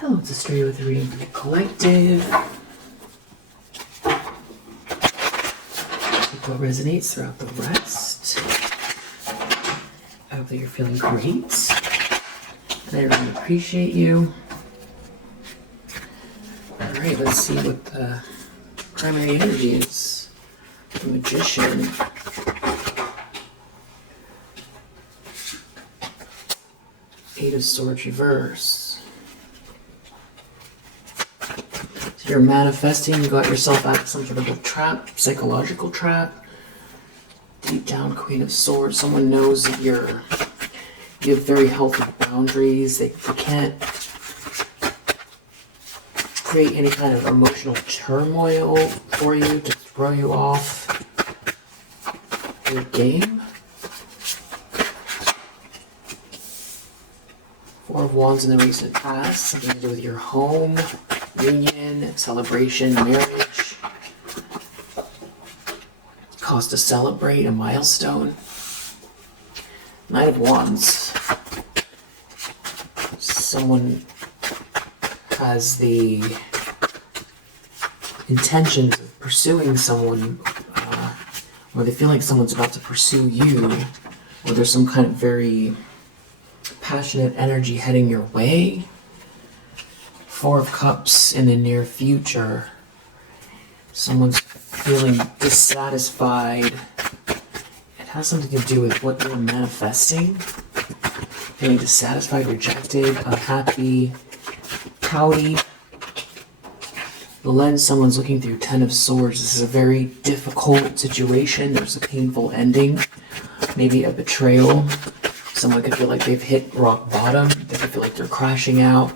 Hello, it's a straight with a reading for the collective. Take what resonates throughout the rest. I hope that you're feeling great. And I really appreciate you. Alright, let's see what the primary energy is. The Magician. Eight of Swords reverse. You're manifesting, you got yourself out of some sort of a trap, psychological trap. Deep down, Queen of Swords. Someone knows that you have very healthy boundaries. They can't create any kind of emotional turmoil for you to throw you off your game. Four of Wands in the recent past, something to do with your home, union, celebration, marriage. Cause to celebrate, a milestone. Knight of Wands. Someone has the intentions of pursuing someone, or they feel like someone's about to pursue you, or there's some kind of very passionate energy heading your way. Four of Cups in the near future. Someone's feeling dissatisfied. It has something to do with what you're manifesting. Feeling dissatisfied, rejected, unhappy, pouty. The lens someone's looking through, Ten of Swords. This is a very difficult situation. There's a painful ending. Maybe a betrayal. Someone could feel like they've hit rock bottom. They could feel like they're crashing out.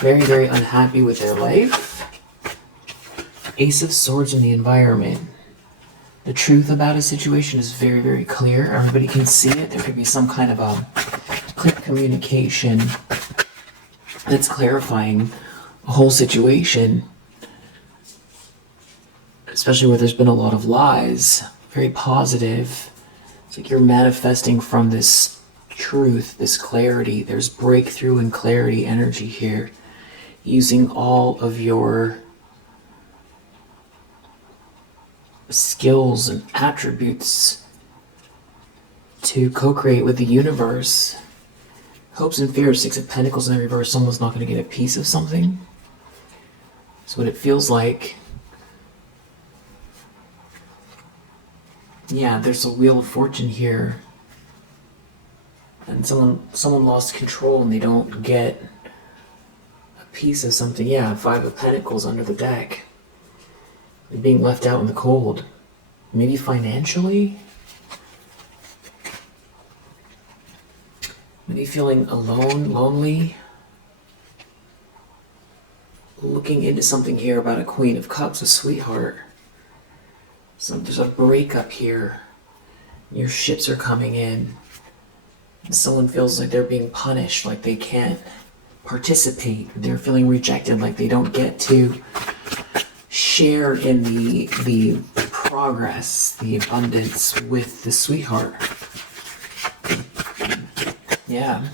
Very, very unhappy with their life. Ace of Swords in the environment. The truth about a situation is very, very clear. Everybody can see it. There could be some kind of a clear communication that's clarifying a whole situation. Especially where there's been a lot of lies. Very positive. It's like you're manifesting from this truth, this clarity. There's breakthrough and clarity energy here. Using all of your skills and attributes to co-create with the universe. Hopes and fears, Six of Pentacles in the reverse. Someone's not going to get a piece of something. That's what it feels like. Yeah, there's a Wheel of Fortune here. And someone lost control and they don't get a piece of something. Yeah, Five of Pentacles under the deck. They're being left out in the cold. Maybe financially? Maybe feeling alone, lonely. Looking into something here about a Queen of Cups, a sweetheart. So there's a breakup here. Your ships are coming in. And someone feels like they're being punished, like they can't participate. They're feeling rejected, like they don't get to share in the progress, the abundance with the sweetheart. Yeah.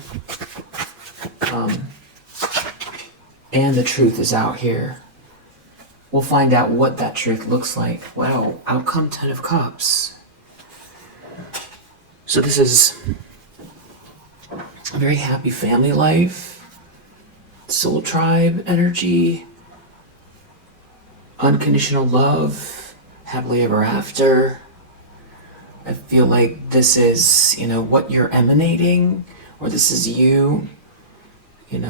And the truth is out here. We'll find out what that truth looks like. Wow, outcome 10 of Cups. So this is a very happy family life, soul tribe energy, unconditional love, happily ever after. I feel like this is, what you're emanating, or this is you, in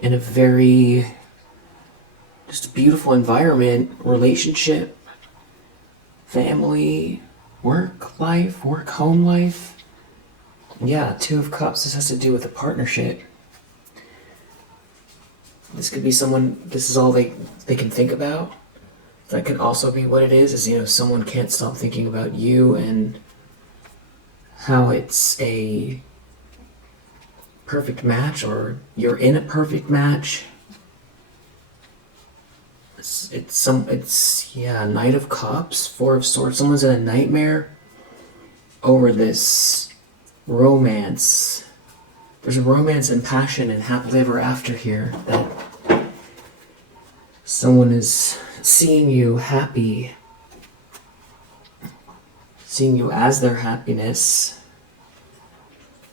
a very just beautiful environment, relationship, family, work life, home life. Yeah, Two of Cups, this has to do with a partnership. This could be someone, this is all they can think about. That could also be what it is someone can't stop thinking about you and how it's a perfect match, or you're in a perfect match. It's Knight of Cups, Four of Swords. Someone's in a nightmare over this romance there's a romance and passion and happily ever after here, that someone is seeing you happy, seeing you as their happiness.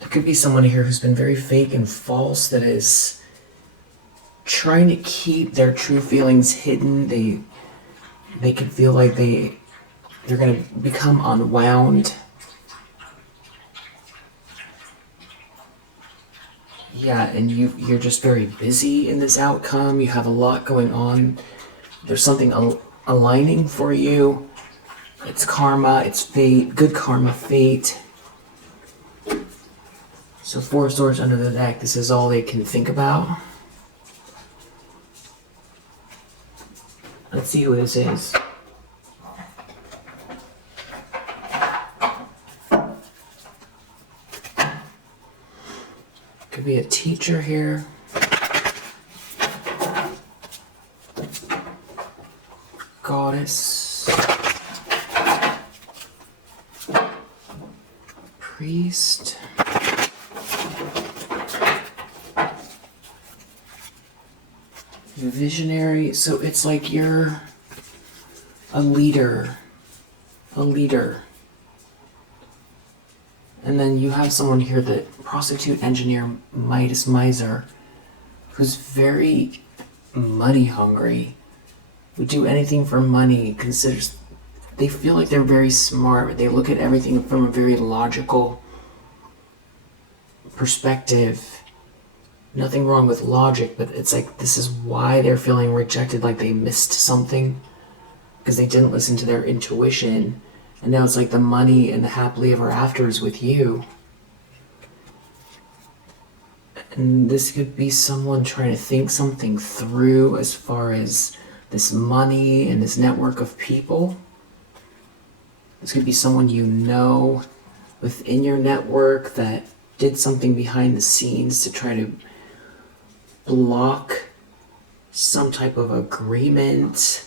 There could be someone here who's been very fake and false, that is trying to keep their true feelings hidden. They could feel like they're going to become unwound. Yeah, and you're just very busy in this outcome. You have a lot going on. There's something aligning for you. It's karma, it's fate, good karma, fate. So 4 of Swords under the deck, this is all they can think about. Let's see who this is. Could be a teacher here. Goddess. Priest. Visionary. So it's like you're a leader. A leader. And then you have someone here, that prostitute, engineer, Midas, miser, who's very money hungry, would do anything for money, considers, they feel like they're very smart, they look at everything from a very logical perspective. Nothing wrong with logic, but it's like this is why they're feeling rejected, like they missed something, because they didn't listen to their intuition. And now it's like the money and the happily ever afters with you. And this could be someone trying to think something through as far as this money and this network of people. This could be someone you know within your network that did something behind the scenes to try to block some type of agreement,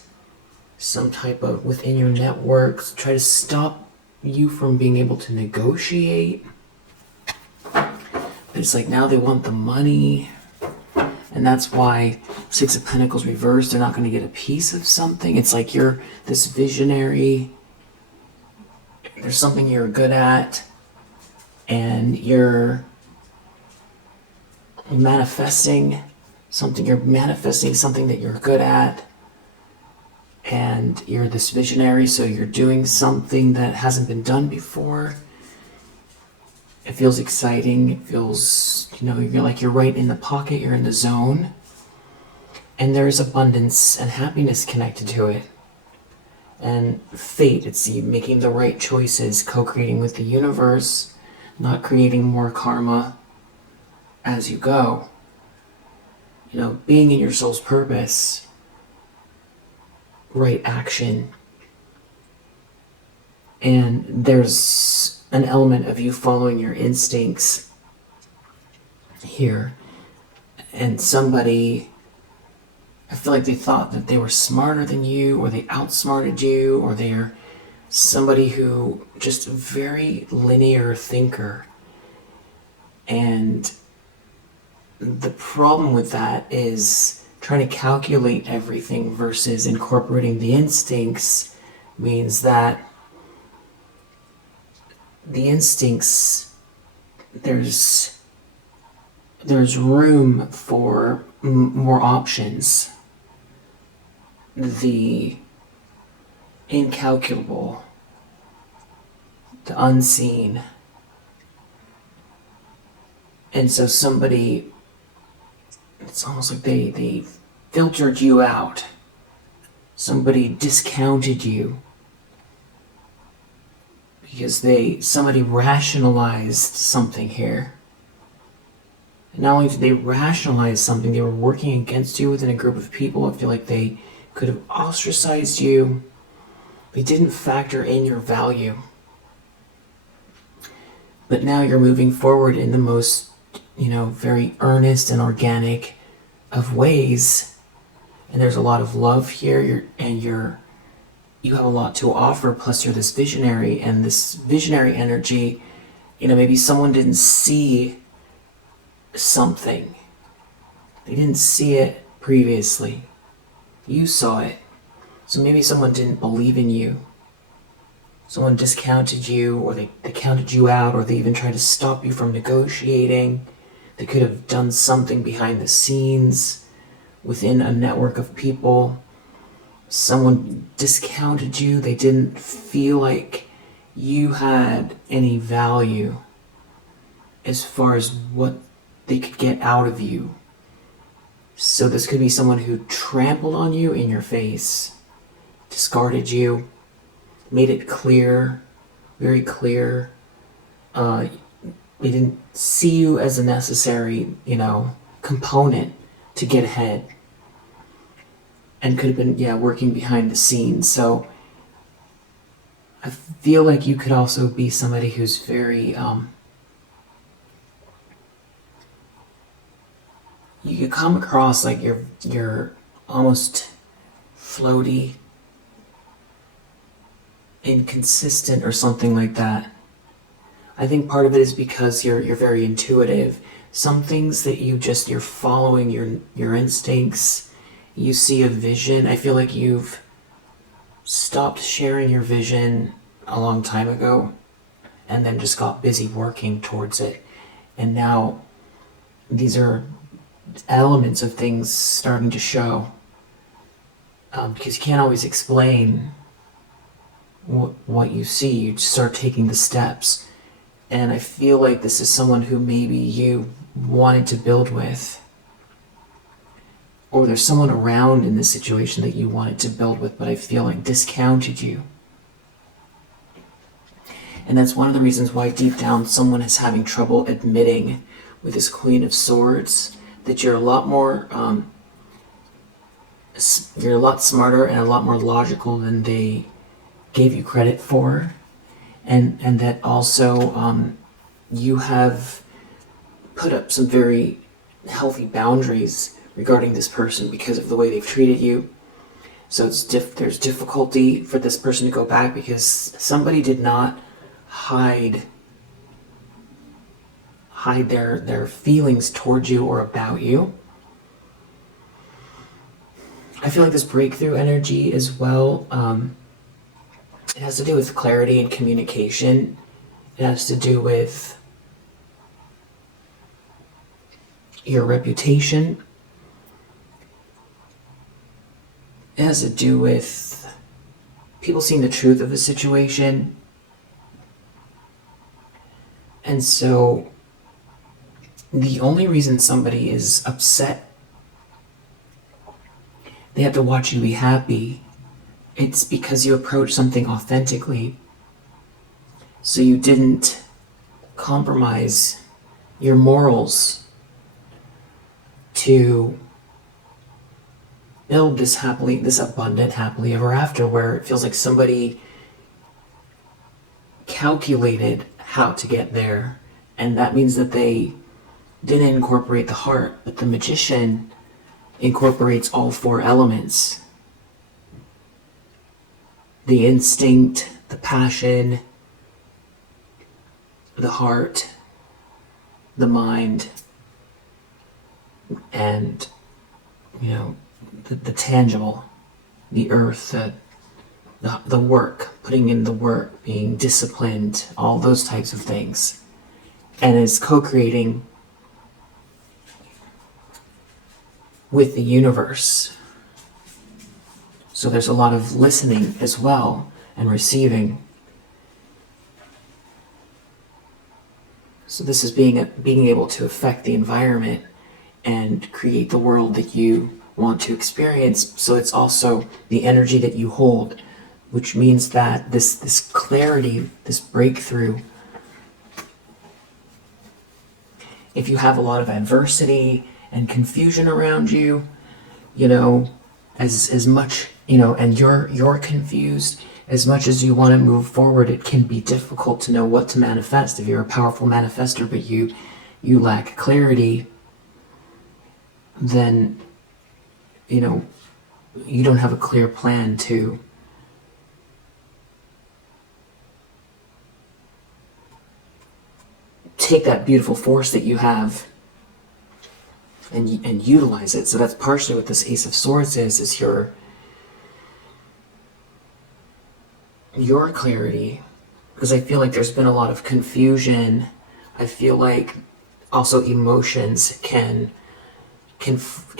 some type of within your network, try to stop you from being able to negotiate. But it's like now they want the money, and that's why 6 of Pentacles reversed, they're not going to get a piece of something. It's like you're this visionary, there's something you're good at, and you're manifesting something that you're good at. And you're this visionary, so you're doing something that hasn't been done before. It feels exciting. It feels, you're like you're right in the pocket, you're in the zone. And there's abundance and happiness connected to it. And fate, it's you making the right choices, co-creating with the universe, not creating more karma as you go. Being in your soul's purpose. Right action. And there's an element of you following your instincts here. And somebody, I feel like they thought that they were smarter than you, or they outsmarted you, or they're somebody who just a very linear thinker. And the problem with that is trying to calculate everything versus incorporating the instincts means that the instincts, there's room for more options. The incalculable, the unseen. And so somebody, it's almost like they filtered you out. Somebody discounted you because somebody rationalized something here. And not only did they rationalize something, they were working against you within a group of people. I feel like they could have ostracized you. They didn't factor in your value. But now you're moving forward in the most, very earnest and organic of ways. And there's a lot of love here, you have a lot to offer, plus you're this visionary, and this visionary energy, maybe someone didn't see something. They didn't see it previously. You saw it. So maybe someone didn't believe in you. Someone discounted you, or they counted you out, or they even tried to stop you from negotiating. They could have done something behind the scenes within a network of people. Someone discounted you. They didn't feel like you had any value as far as what they could get out of you. So this could be someone who trampled on you in your face, discarded you, made it clear, very clear. They didn't see you as a necessary, component to get ahead. And could have been, working behind the scenes. So I feel like you could also be somebody who's very, you could come across like you're almost floaty, inconsistent, or something like that. I think part of it is because you're very intuitive. Some things that you're following your instincts. You see a vision. I feel like you've stopped sharing your vision a long time ago and then just got busy working towards it. And now these are elements of things starting to show, because you can't always explain what you see. You just start taking the steps. And I feel like this is someone who maybe you wanted to build with, or there's someone around in this situation that you wanted to build with, but I feel like discounted you. And that's one of the reasons why deep down someone is having trouble admitting with this Queen of Swords that you're a lot more, you're a lot smarter and a lot more logical than they gave you credit for. And that also you have put up some very healthy boundaries regarding this person because of the way they've treated you. So there's difficulty for this person to go back because somebody did not hide their feelings towards you or about you. I feel like this breakthrough energy as well, it has to do with clarity and communication. It has to do with your reputation. It has to do with people seeing the truth of the situation. And so the only reason somebody is upset, they have to watch you be happy, it's because you approached something authentically. So you didn't compromise your morals to build this abundant happily ever after, where it feels like somebody calculated how to get there. And that means that they didn't incorporate the heart, but the magician incorporates all four elements: the instinct, the passion, the heart, the mind, and the tangible, the earth, the work, putting in the work, being disciplined, all those types of things. And is co-creating with the universe. So there's a lot of listening as well and receiving. So this is being able to affect the environment and create the world that you want to experience. So it's also the energy that you hold, which means that this clarity, this breakthrough, if you have a lot of adversity and confusion around you, as much, and you're confused, as much as you want to move forward, it can be difficult to know what to manifest. If you're a powerful manifestor but you lack clarity, then you don't have a clear plan to take that beautiful force that you have and utilize it. So that's partially what this Ace of Swords is your clarity, because I feel like there's been a lot of confusion. I feel like also emotions can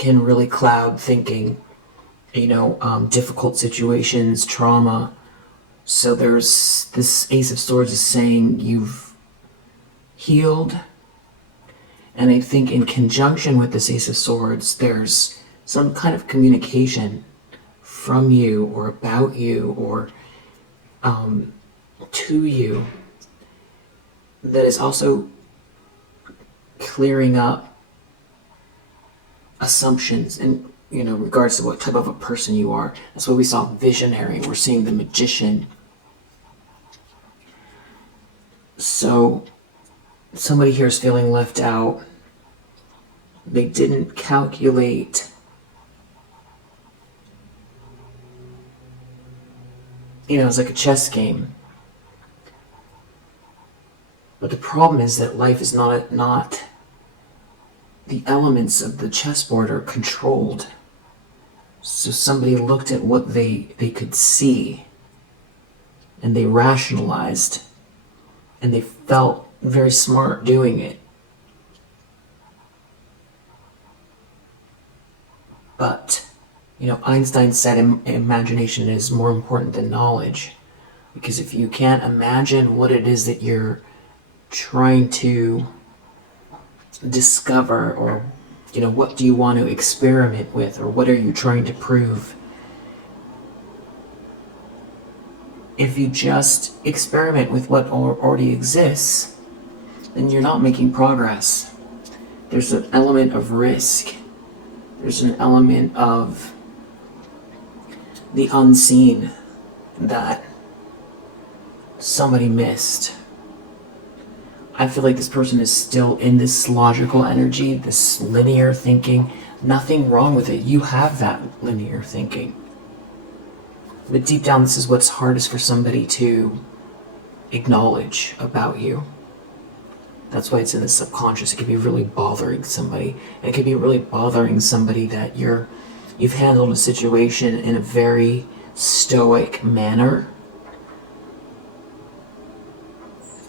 really cloud thinking, difficult situations, trauma. So there's this Ace of Swords is saying you've healed. And I think in conjunction with this Ace of Swords, there's some kind of communication from you or about you or to you that is also clearing up assumptions in regards to what type of a person you are. That's why we saw visionary. We're seeing the magician. So somebody here is feeling left out. They didn't calculate, it's like a chess game. But the problem is that life is not the elements of the chessboard are controlled. So somebody looked at what they could see, and they rationalized, and they felt very smart doing it. But, Einstein said imagination is more important than knowledge. Because if you can't imagine what it is that you're trying to discover, or, what do you want to experiment with, or what are you trying to prove? If you just experiment with what already exists, then you're not making progress. There's an element of risk. There's an element of the unseen that somebody missed. I feel like this person is still in this logical energy, this linear thinking. Nothing wrong with it. You have that linear thinking. But deep down, this is what's hardest for somebody to acknowledge about you. That's why it's in the subconscious. It can be really bothering somebody. It can be really bothering somebody that you've handled a situation in a very stoic manner,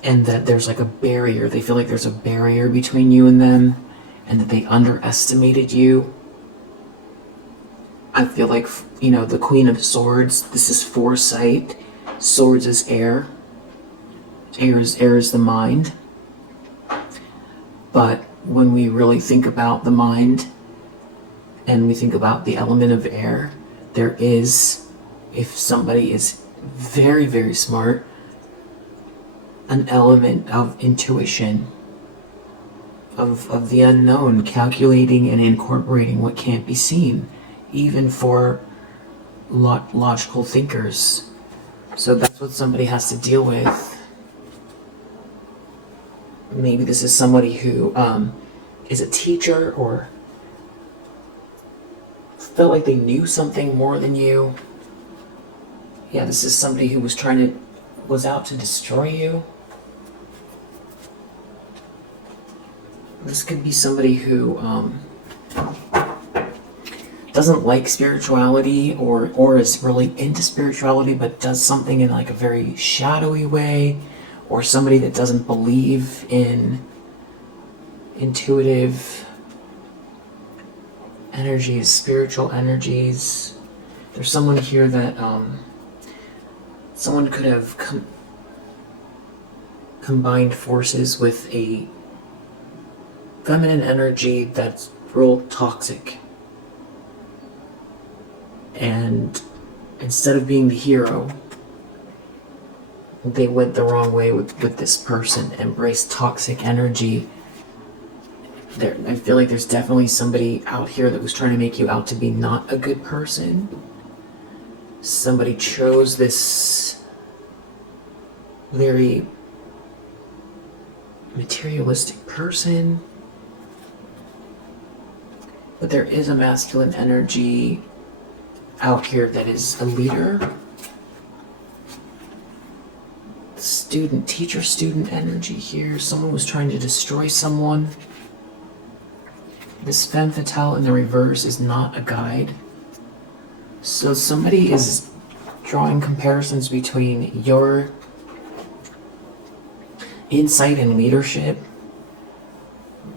and that there's like a barrier. They feel like there's a barrier between you and them, and that they underestimated you. I feel like, the Queen of Swords, this is foresight. Swords is air. Air is the mind. But when we really think about the mind and we think about the element of air, there is, if somebody is very, very smart, an element of intuition, of the unknown, calculating and incorporating what can't be seen, even for logical thinkers. So that's what somebody has to deal with. Maybe this is somebody who is a teacher or felt like they knew something more than you. Yeah, this is somebody who was out to destroy you. This could be somebody who doesn't like spirituality or is really into spirituality but does something in like a very shadowy way. Or somebody that doesn't believe in intuitive energies, spiritual energies. There's someone here that someone could have combined forces with a feminine energy that's real toxic. And instead of being the hero, they went the wrong way with this person, embraced toxic energy. I feel like there's definitely somebody out here that was trying to make you out to be not a good person. Somebody chose this very materialistic person. But there is a masculine energy out here that is a leader. Teacher-student energy here. Someone was trying to destroy someone. This femme fatale in the reverse is not a guide. So somebody is drawing comparisons between your insight and leadership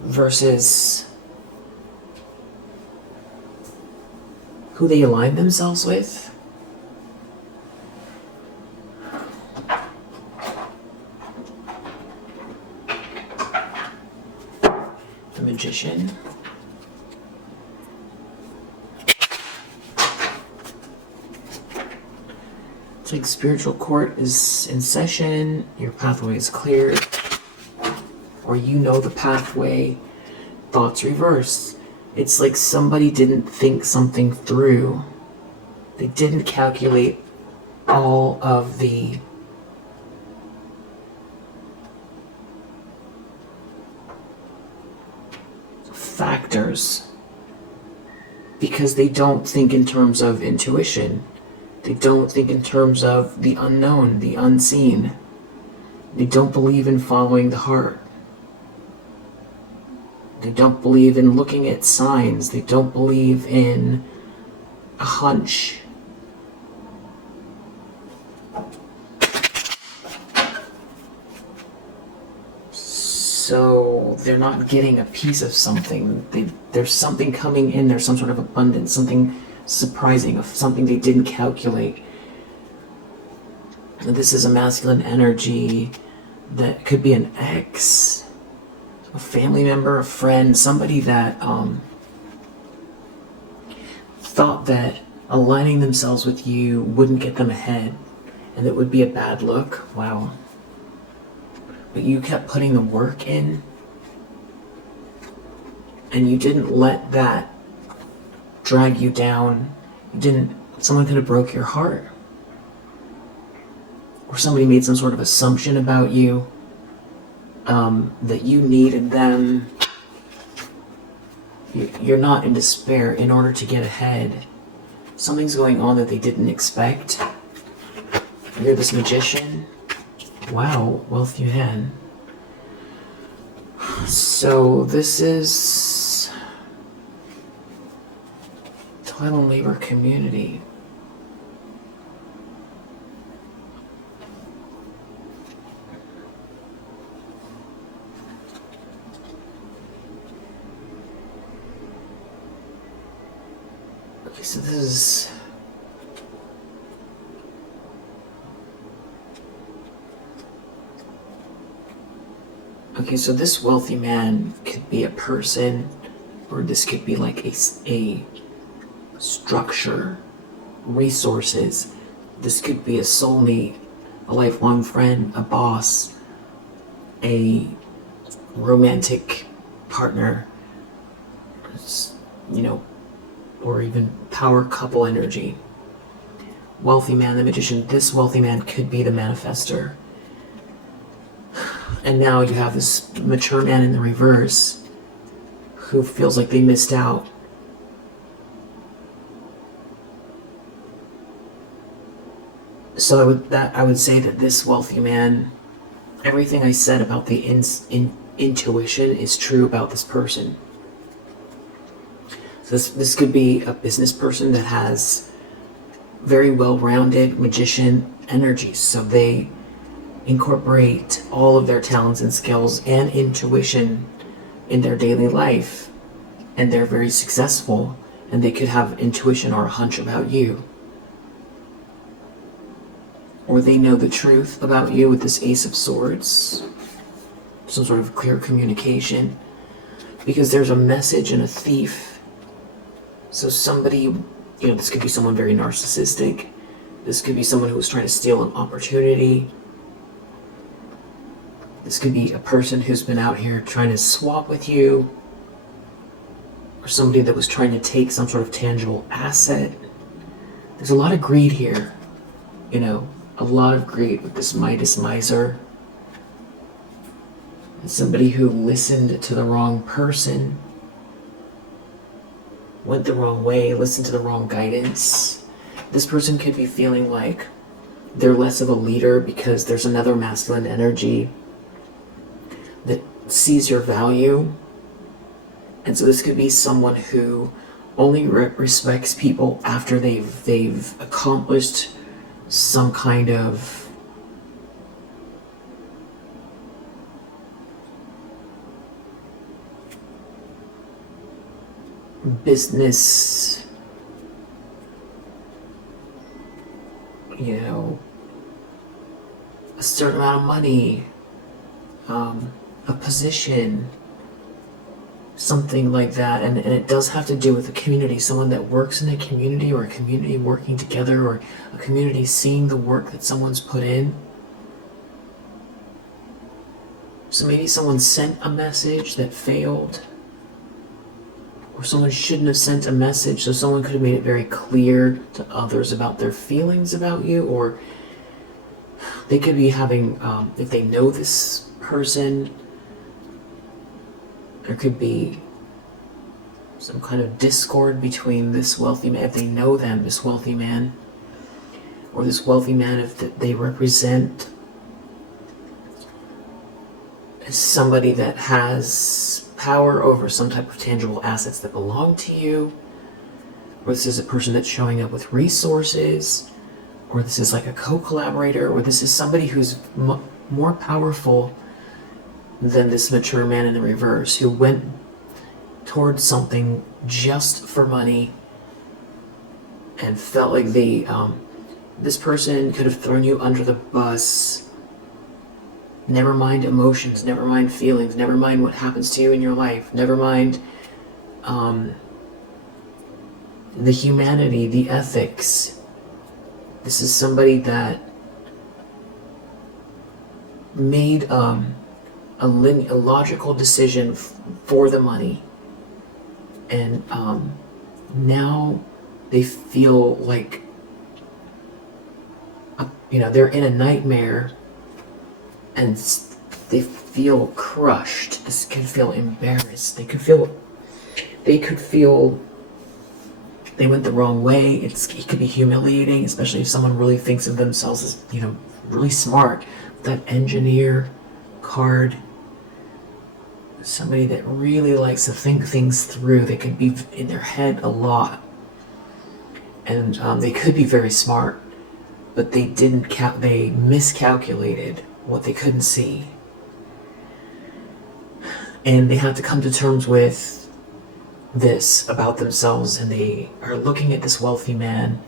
versus who they align themselves with. The Magician. It's like spiritual court is in session, your pathway is clear, or you know the pathway, thoughts reversed. It's like somebody didn't think something through. They didn't calculate all of the factors because they don't think in terms of intuition. They don't think in terms of the unknown, the unseen. They don't believe in following the heart. They don't believe in looking at signs. They don't believe in a hunch. So they're not getting a piece of something. There's something coming in. There's some sort of abundance, something surprising, of something they didn't calculate. And this is a masculine energy that could be an ex, a family member, a friend, somebody that thought that aligning themselves with you wouldn't get them ahead and it would be a bad look. Wow. But you kept putting the work in and you didn't let that drag you down. Someone could have broke your heart. Or somebody made some sort of assumption about you, that you needed them. You're not in despair in order to get ahead. Something's going on that they didn't expect. You're this Magician. Wow, wealthy man. So this is toil and labor community. Okay, so this is okay, so this wealthy man could be a person, or this could be like a structure, resources. This could be a soulmate, a lifelong friend, a boss, a romantic partner, or even power couple energy. Wealthy man, the Magician. This wealthy man could be the manifestor. And now you have this mature man in the reverse who feels like they missed out. So I would say that this wealthy man, everything I said about the intuition is true about this person. So this could be a business person that has very well-rounded Magician energies. So they incorporate all of their talents and skills and intuition in their daily life, and they're very successful, and they could have intuition or a hunch about you. Or they know the truth about you with this Ace of Swords, some sort of clear communication, because there's a message and a thief. So somebody, this could be someone very narcissistic. This could be someone who was trying to steal an opportunity. This could be a person who's been out here trying to swap with you, or somebody that was trying to take some sort of tangible asset. There's a lot of greed here, a lot of greed with this Midas miser. And somebody who listened to the wrong person, went the wrong way, listened to the wrong guidance. This person could be feeling like they're less of a leader because there's another masculine energy that sees your value And so this could be someone who only respects people after they've accomplished some kind of business, you know, a certain amount of money, a position, something like that. And it does have to do with a community, someone that works in a community, or a community working together, or a community seeing the work that someone's put in. So maybe someone sent a message that failed, or someone shouldn't have sent a message, so someone could have made it very clear to others about their feelings about you. Or they could be having, if they know this person, there could be some kind of discord between this wealthy man, if they know them, this wealthy man, or this wealthy man, if they represent somebody that has power over some type of tangible assets that belong to you, or this is a person that's showing up with resources, or this is like a co-collaborator, or this is somebody who's more powerful than this mature man in the reverse, who went towards something just for money and felt like this person could have thrown you under the bus. Never mind emotions, never mind feelings, never mind what happens to you in your life, never mind the humanity, the ethics. This is somebody that made a logical decision for the money, and now they feel like they're in a nightmare, and they feel crushed. This could feel embarrassed. They could feel they went the wrong way. It could be humiliating, especially if someone really thinks of themselves as, really smart. That engineer card, somebody that really likes to think things through. They could be in their head a lot, and they could be very smart, but they they miscalculated what they couldn't see, and they have to come to terms with this about themselves, and they are looking at this wealthy man.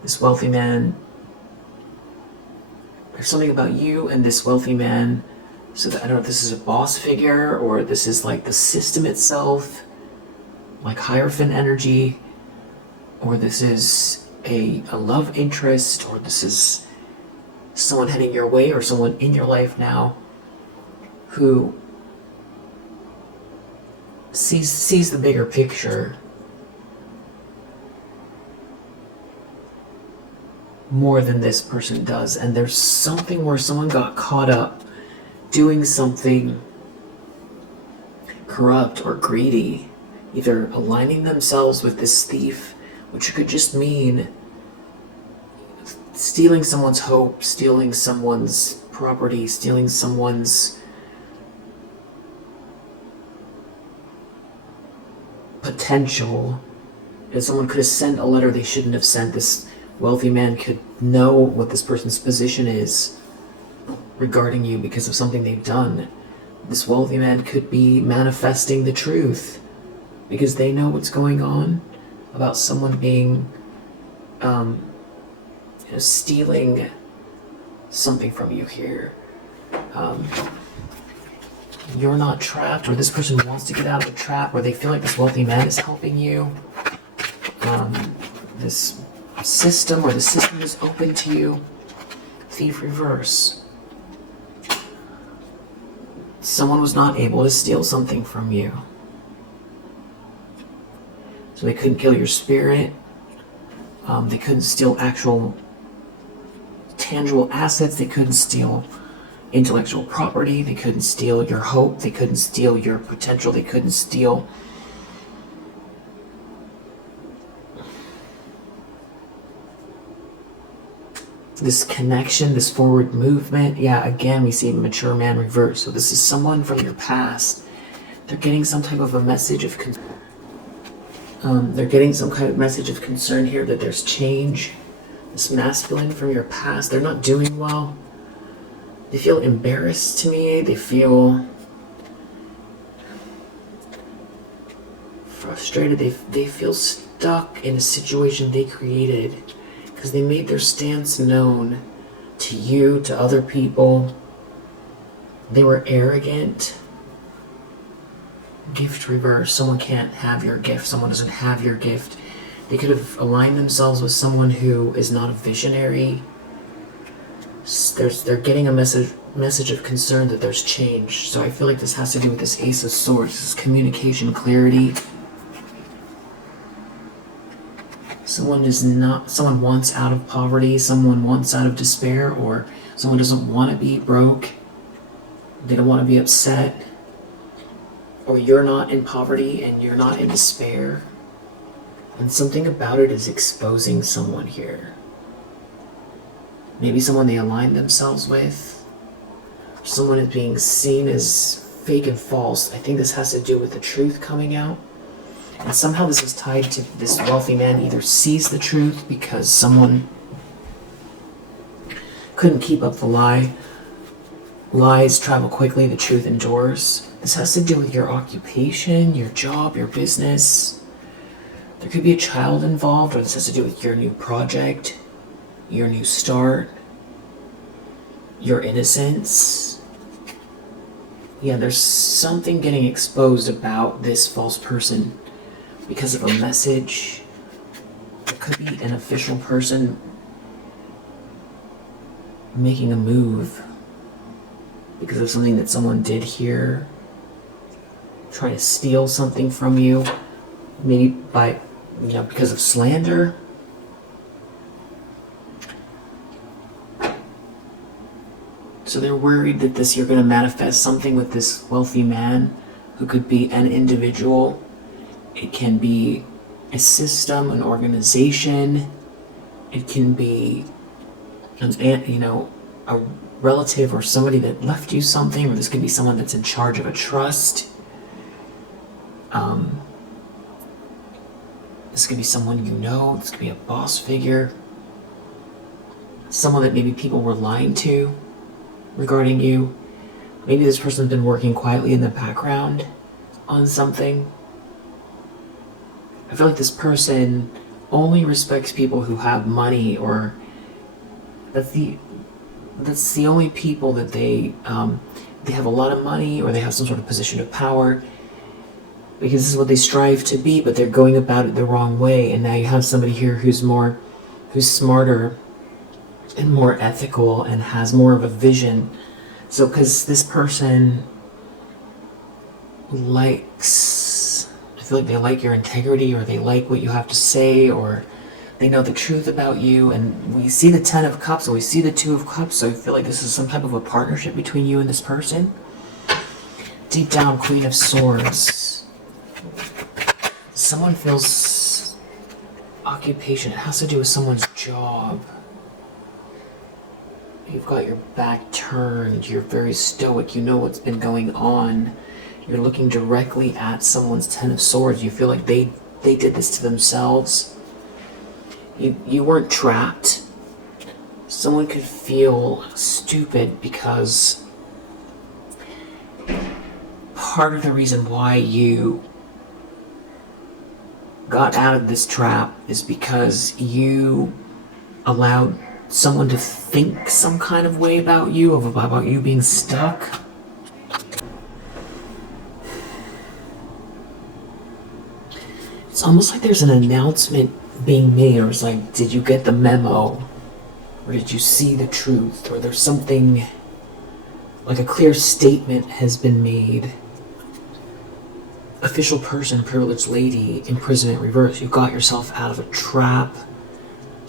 There's something about you and this wealthy man. So that, I don't know if this is a boss figure, or this is like the system itself, like Hierophant energy, or this is a love interest, or this is someone heading your way, or someone in your life now who sees the bigger picture more than this person does. And there's something where someone got caught up doing something corrupt or greedy, either aligning themselves with this thief, which could just mean stealing someone's hope, stealing someone's property, stealing someone's potential. And someone could have sent a letter they shouldn't have sent. This wealthy man could know what this person's position is regarding you because of something they've done. This wealthy man could be manifesting the truth because they know what's going on about someone being stealing something from you here. You're not trapped, or this person wants to get out of the trap, or they feel like this wealthy man is helping you. This system, or the system is open to you. Thief reverse. Someone was not able to steal something from you, so they couldn't kill your spirit. They couldn't steal actual tangible assets. They couldn't steal intellectual property. They couldn't steal your hope. They couldn't steal your potential. They couldn't steal this connection, this forward movement. Yeah, again, we see mature man reverse. So this is someone from your past They're getting some type of a message of they're getting some kind of message of concern here that there's change. This masculine from your past, they're not doing well. They feel embarrassed to me. They feel frustrated. They feel stuck in a situation they created because they made their stance known to you, to other people. They were arrogant. Gift reverse. Someone can't have your gift. Someone doesn't have your gift. They could have aligned themselves with someone who is not a visionary. They're getting a message of concern that there's change. So I feel like this has to do with this Ace of Swords. This is communication, clarity. Someone wants out of poverty. Someone wants out of despair, or someone doesn't want to be broke. They don't want to be upset. Or you're not in poverty and you're not in despair. And something about it is exposing someone here. Maybe someone they align themselves with. Someone is being seen as fake and false. I think this has to do with the truth coming out. And somehow this is tied to this wealthy man either sees the truth because someone couldn't keep up the lie. Lies travel quickly, the truth endures. This has to do with your occupation, your job, your business. There could be a child involved, or this has to do with your new project, your new start, your innocence. Yeah, there's something getting exposed about this false person because of a message. It could be an official person making a move because of something that someone did here, trying to steal something from you, maybe by, because of slander. So they're worried that you're going to manifest something with this wealthy man, who could be an individual. It can be a system, an organization. It can be a relative or somebody that left you something, or this could be someone that's in charge of a trust. This could be someone you know. This could be a boss figure. Someone that maybe people were lying to regarding you. Maybe this person's been working quietly in the background on something. I feel like this person only respects people who have money, or that's the only people that they have a lot of money, or they have some sort of position of power, because this is what they strive to be, but they're going about it the wrong way. And now you have somebody here who's smarter and more ethical and has more of a vision. So because this person I feel like they like your integrity, or they like what you have to say, or they know the truth about you. And we see the 10 of Cups and we see the 2 of Cups, so I feel like this is some type of a partnership between you and this person. Deep down, Queen of Swords. Someone feels occupation. It has to do with someone's job. You've got your back turned. You're very stoic. You know what's been going on. You're looking directly at someone's 10 of Swords. You feel like they did this to themselves. You weren't trapped. Someone could feel stupid because part of the reason why you got out of this trap is because you allowed someone to think some kind of way about you, about you being stuck. It's almost like there's an announcement being made, or it's like, did you get the memo? Or did you see the truth? Or there's something, like a clear statement has been made. Official person, privileged lady, imprisonment reverse. You got yourself out of a trap.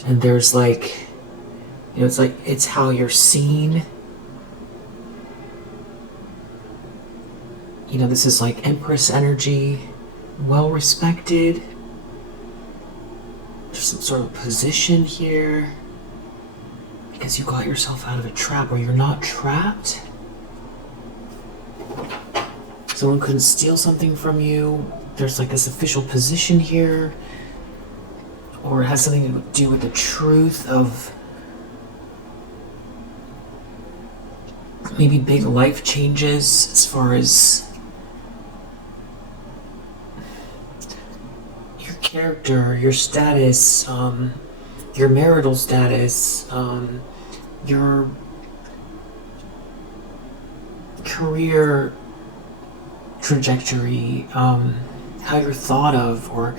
And there's it's how you're seen. This is like Empress energy. Well respected. There's some sort of position here. Because you got yourself out of a trap, or you're not trapped. Someone couldn't steal something from you. There's like this official position here. Or it has something to do with the truth of maybe big life changes as far as your character, your status, your marital status, your career trajectory, how you're thought of, or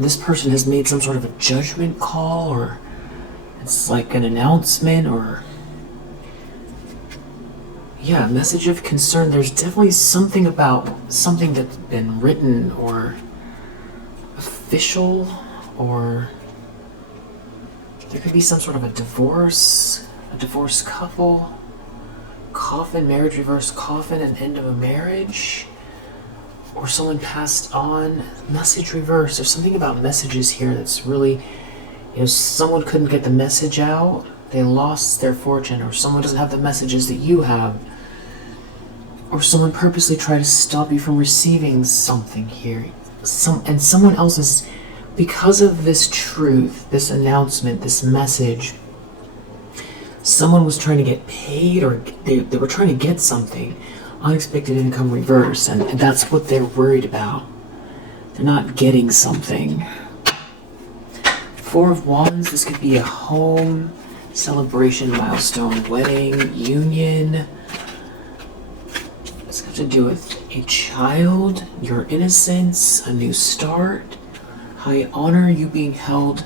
this person has made some sort of a judgment call, or it's like an announcement, or yeah, message of concern. There's definitely something about something that's been written or official, or there could be some sort of a divorced couple, coffin, marriage reverse, coffin, an end of a marriage, or someone passed on, message reverse. There's something about messages here that's really, someone couldn't get the message out, they lost their fortune, or someone doesn't have the messages that you have, or someone purposely tried to stop you from receiving something here. And someone else is, because of this truth, this announcement, this message, someone was trying to get paid, or they were trying to get something, unexpected income reverse, and that's what they're worried about. They're not getting something. Four of Wands, this could be a home, celebration, milestone, wedding, union. It's got to do with a child, your innocence, a new start, high honor, you being held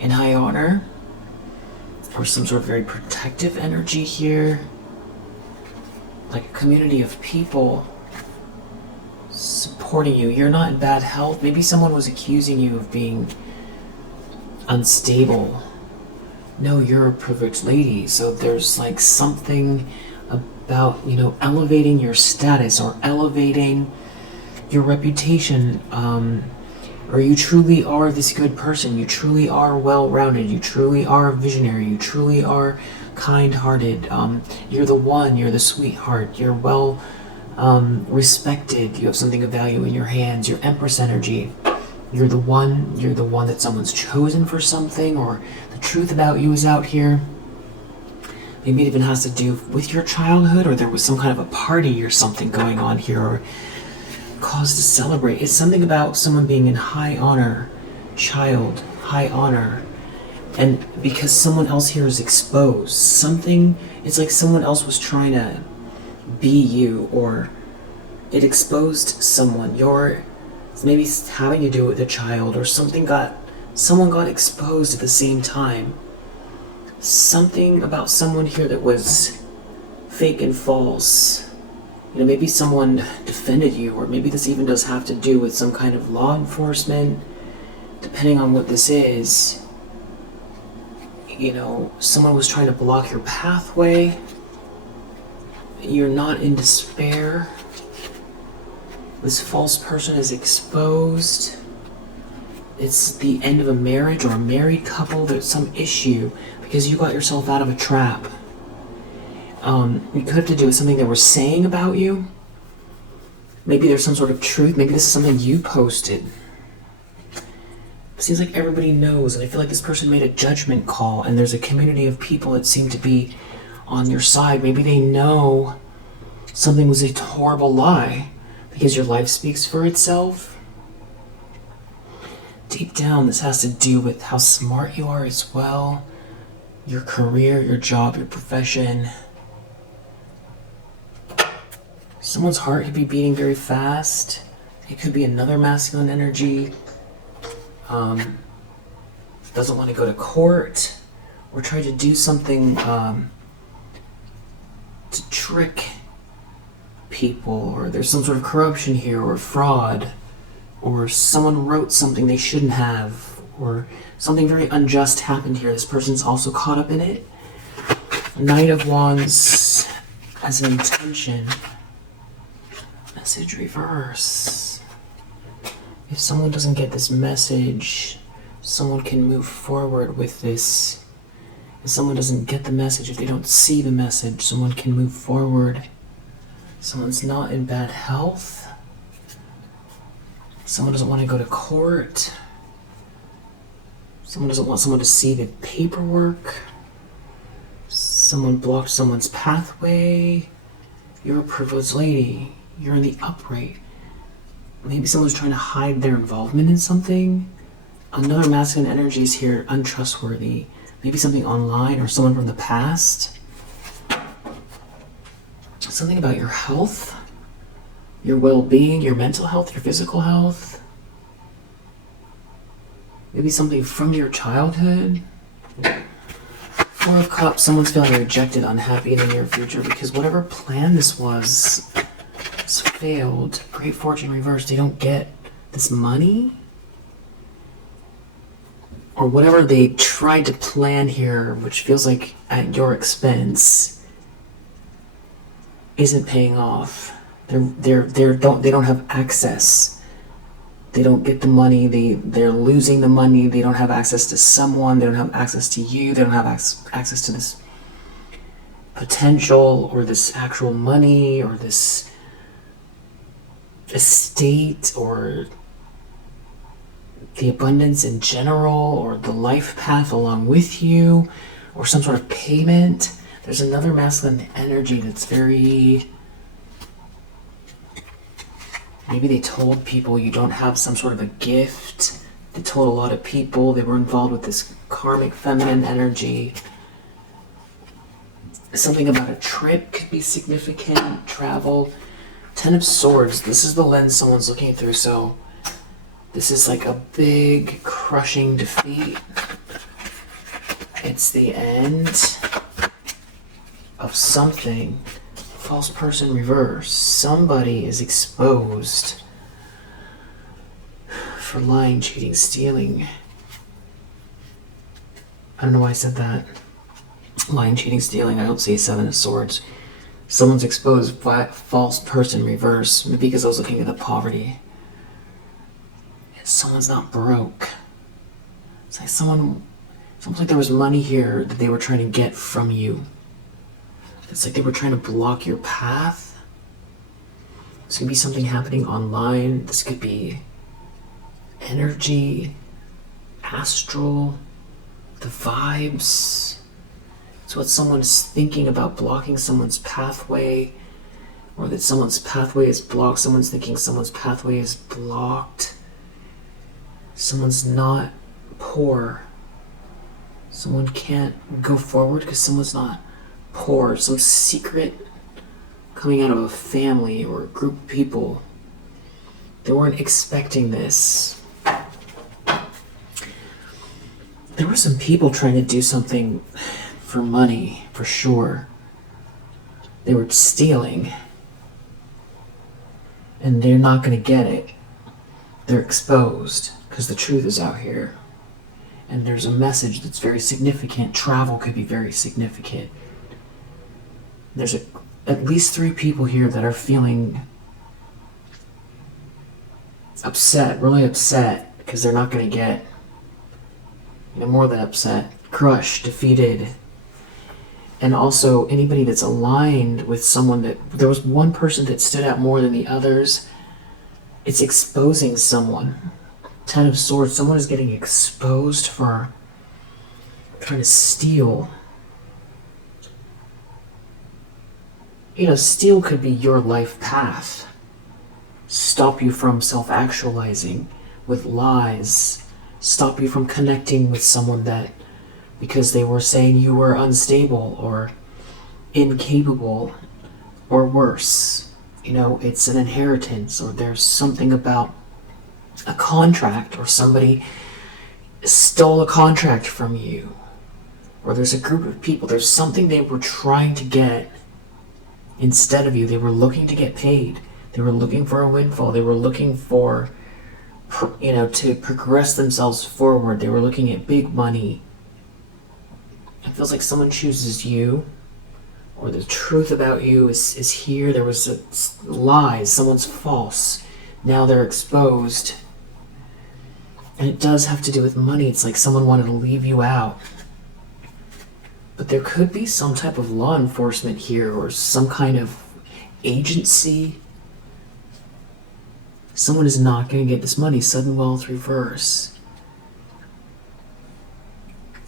in high honor, or some sort of very protective energy here, like a community of people supporting you. You're not in bad health. Maybe someone was accusing you of being unstable. No, you're a privileged lady, so there's like something about, elevating your status or elevating your reputation, or you truly are this good person, you truly are well-rounded, you truly are a visionary, you truly are kind-hearted, you're the one, you're the sweetheart, you're well respected, you have something of value in your hands, your Empress energy, you're the one that someone's chosen for something, or the truth about you is out here. Maybe it even has to do with your childhood, or there was some kind of a party or something going on here, or cause to celebrate. It's something about someone being in high honor, child, high honor, and because someone else here is exposed, it's like someone else was trying to be you, or it exposed someone. Maybe having to do with a child, or someone got exposed at the same time. Something about someone here that was fake and false. Maybe someone defended you, or maybe this even does have to do with some kind of law enforcement, depending on what this is. Someone was trying to block your pathway. You're not in despair. This false person is exposed. It's the end of a marriage or a married couple. There's some issue because you got yourself out of a trap. It could have to do with something they were saying about you. Maybe there's some sort of truth. Maybe this is something you posted. It seems like everybody knows, and I feel like this person made a judgment call, and there's a community of people that seem to be on your side. Maybe they know something was a horrible lie, because your life speaks for itself. Deep down, this has to do with how smart you are as well, your career, your job, your profession. Someone's heart could be beating very fast. It could be another masculine energy. Doesn't want to go to court, or try to do something to trick people, or there's some sort of corruption here, or fraud, or someone wrote something they shouldn't have, or something very unjust happened here. This person's also caught up in it. Knight of Wands as an intention. Message reverse. If someone doesn't get this message, someone can move forward with this. If someone doesn't get the message, if they don't see the message, someone can move forward Someone's not in bad health. Someone doesn't want to go to court. Someone doesn't want someone to see the paperwork. Someone blocked someone's pathway. You're a privileged lady. You're in the upright. Maybe someone's trying to hide their involvement in something. Another masculine energy is here, untrustworthy. Maybe something online or someone from the past. Something about your health, your well-being, your mental health, your physical health. Maybe something from your childhood. Four of Cups, someone's feeling rejected, unhappy in the near future because whatever plan this was has failed. Great Fortune reversed. They don't get this money. Or whatever they tried to plan here, which feels like at your expense, isn't paying off. They don't have access. They don't get the money. They're losing the money. They don't have access to someone. They don't have access to you. They don't have access to this potential or this actual money or this estate or the abundance in general or the life path along with you or some sort of payment. There's another masculine energy that's very... Maybe they told people you don't have some sort of a gift. They told a lot of people. They were involved with this karmic feminine energy. Something about a trip could be significant. Travel. 10 of Swords. This is the lens someone's looking through. So this is like a big crushing defeat. It's the end of something. False person reverse. Somebody is exposed for lying, cheating, stealing. I don't know why I said that. Lying, cheating, stealing. I don't see 7 of Swords. Someone's exposed by false person reverse. Maybe because I was looking at the poverty. Someone's not broke. It's like someone... It's almost like there was money here that they were trying to get from you. It's like they were trying to block your path. This could be something happening online. This could be energy, astral, the vibes. It's what someone is thinking about blocking someone's pathway, or that someone's pathway is blocked. Someone's thinking someone's pathway is blocked. Someone's not poor. Someone can't go forward because someone's not poor. Some secret coming out of a family or a group of people. They weren't expecting this. There were some people trying to do something for money, for sure. They were stealing. And they're not going to get it. They're exposed because the truth is out here. And there's a message that's very significant. Travel could be very significant. There's at least 3 people here that are feeling upset, really upset, because they're not going to get, more than upset, crushed, defeated. And also anybody that's aligned with someone that, there was one person that stood out more than the others. It's exposing someone. 10 of Swords, someone is getting exposed for trying to steal. Steal could be your life path. Stop you from self-actualizing with lies. Stop you from connecting with someone that, because they were saying you were unstable or incapable or worse. It's an inheritance, or there's something about a contract, or somebody stole a contract from you, or there's a group of people, there's something they were trying to get instead of you. They were looking to get paid. They were looking for a windfall. They were looking for, to progress themselves forward. They were looking at big money. It feels like someone chooses you, or the truth about you is here. There was lies. Someone's false. Now they're exposed. And it does have to do with money. It's like someone wanted to leave you out. But there could be some type of law enforcement here, or some kind of agency. Someone is not going to get this money. Sudden wealth reverse.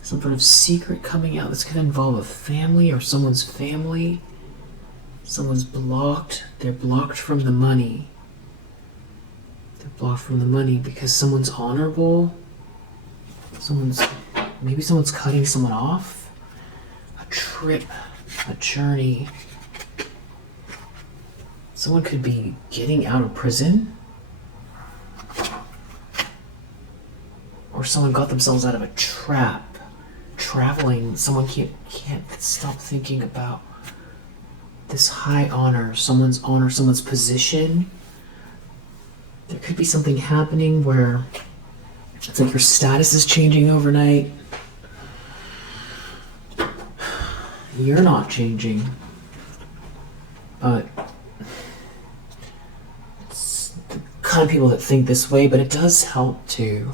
Some sort of secret coming out. This could involve a family or someone's family. Someone's blocked. They're blocked from the money. They're blocked from the money because someone's honorable. Maybe someone's cutting someone off. A trip, a journey. Someone could be getting out of prison. Or someone got themselves out of a trap. Traveling, someone can't stop thinking about this high honor, someone's position. There could be something happening where it's like your status is changing overnight. You're not changing, but it's the kind of people that think this way, but it does help to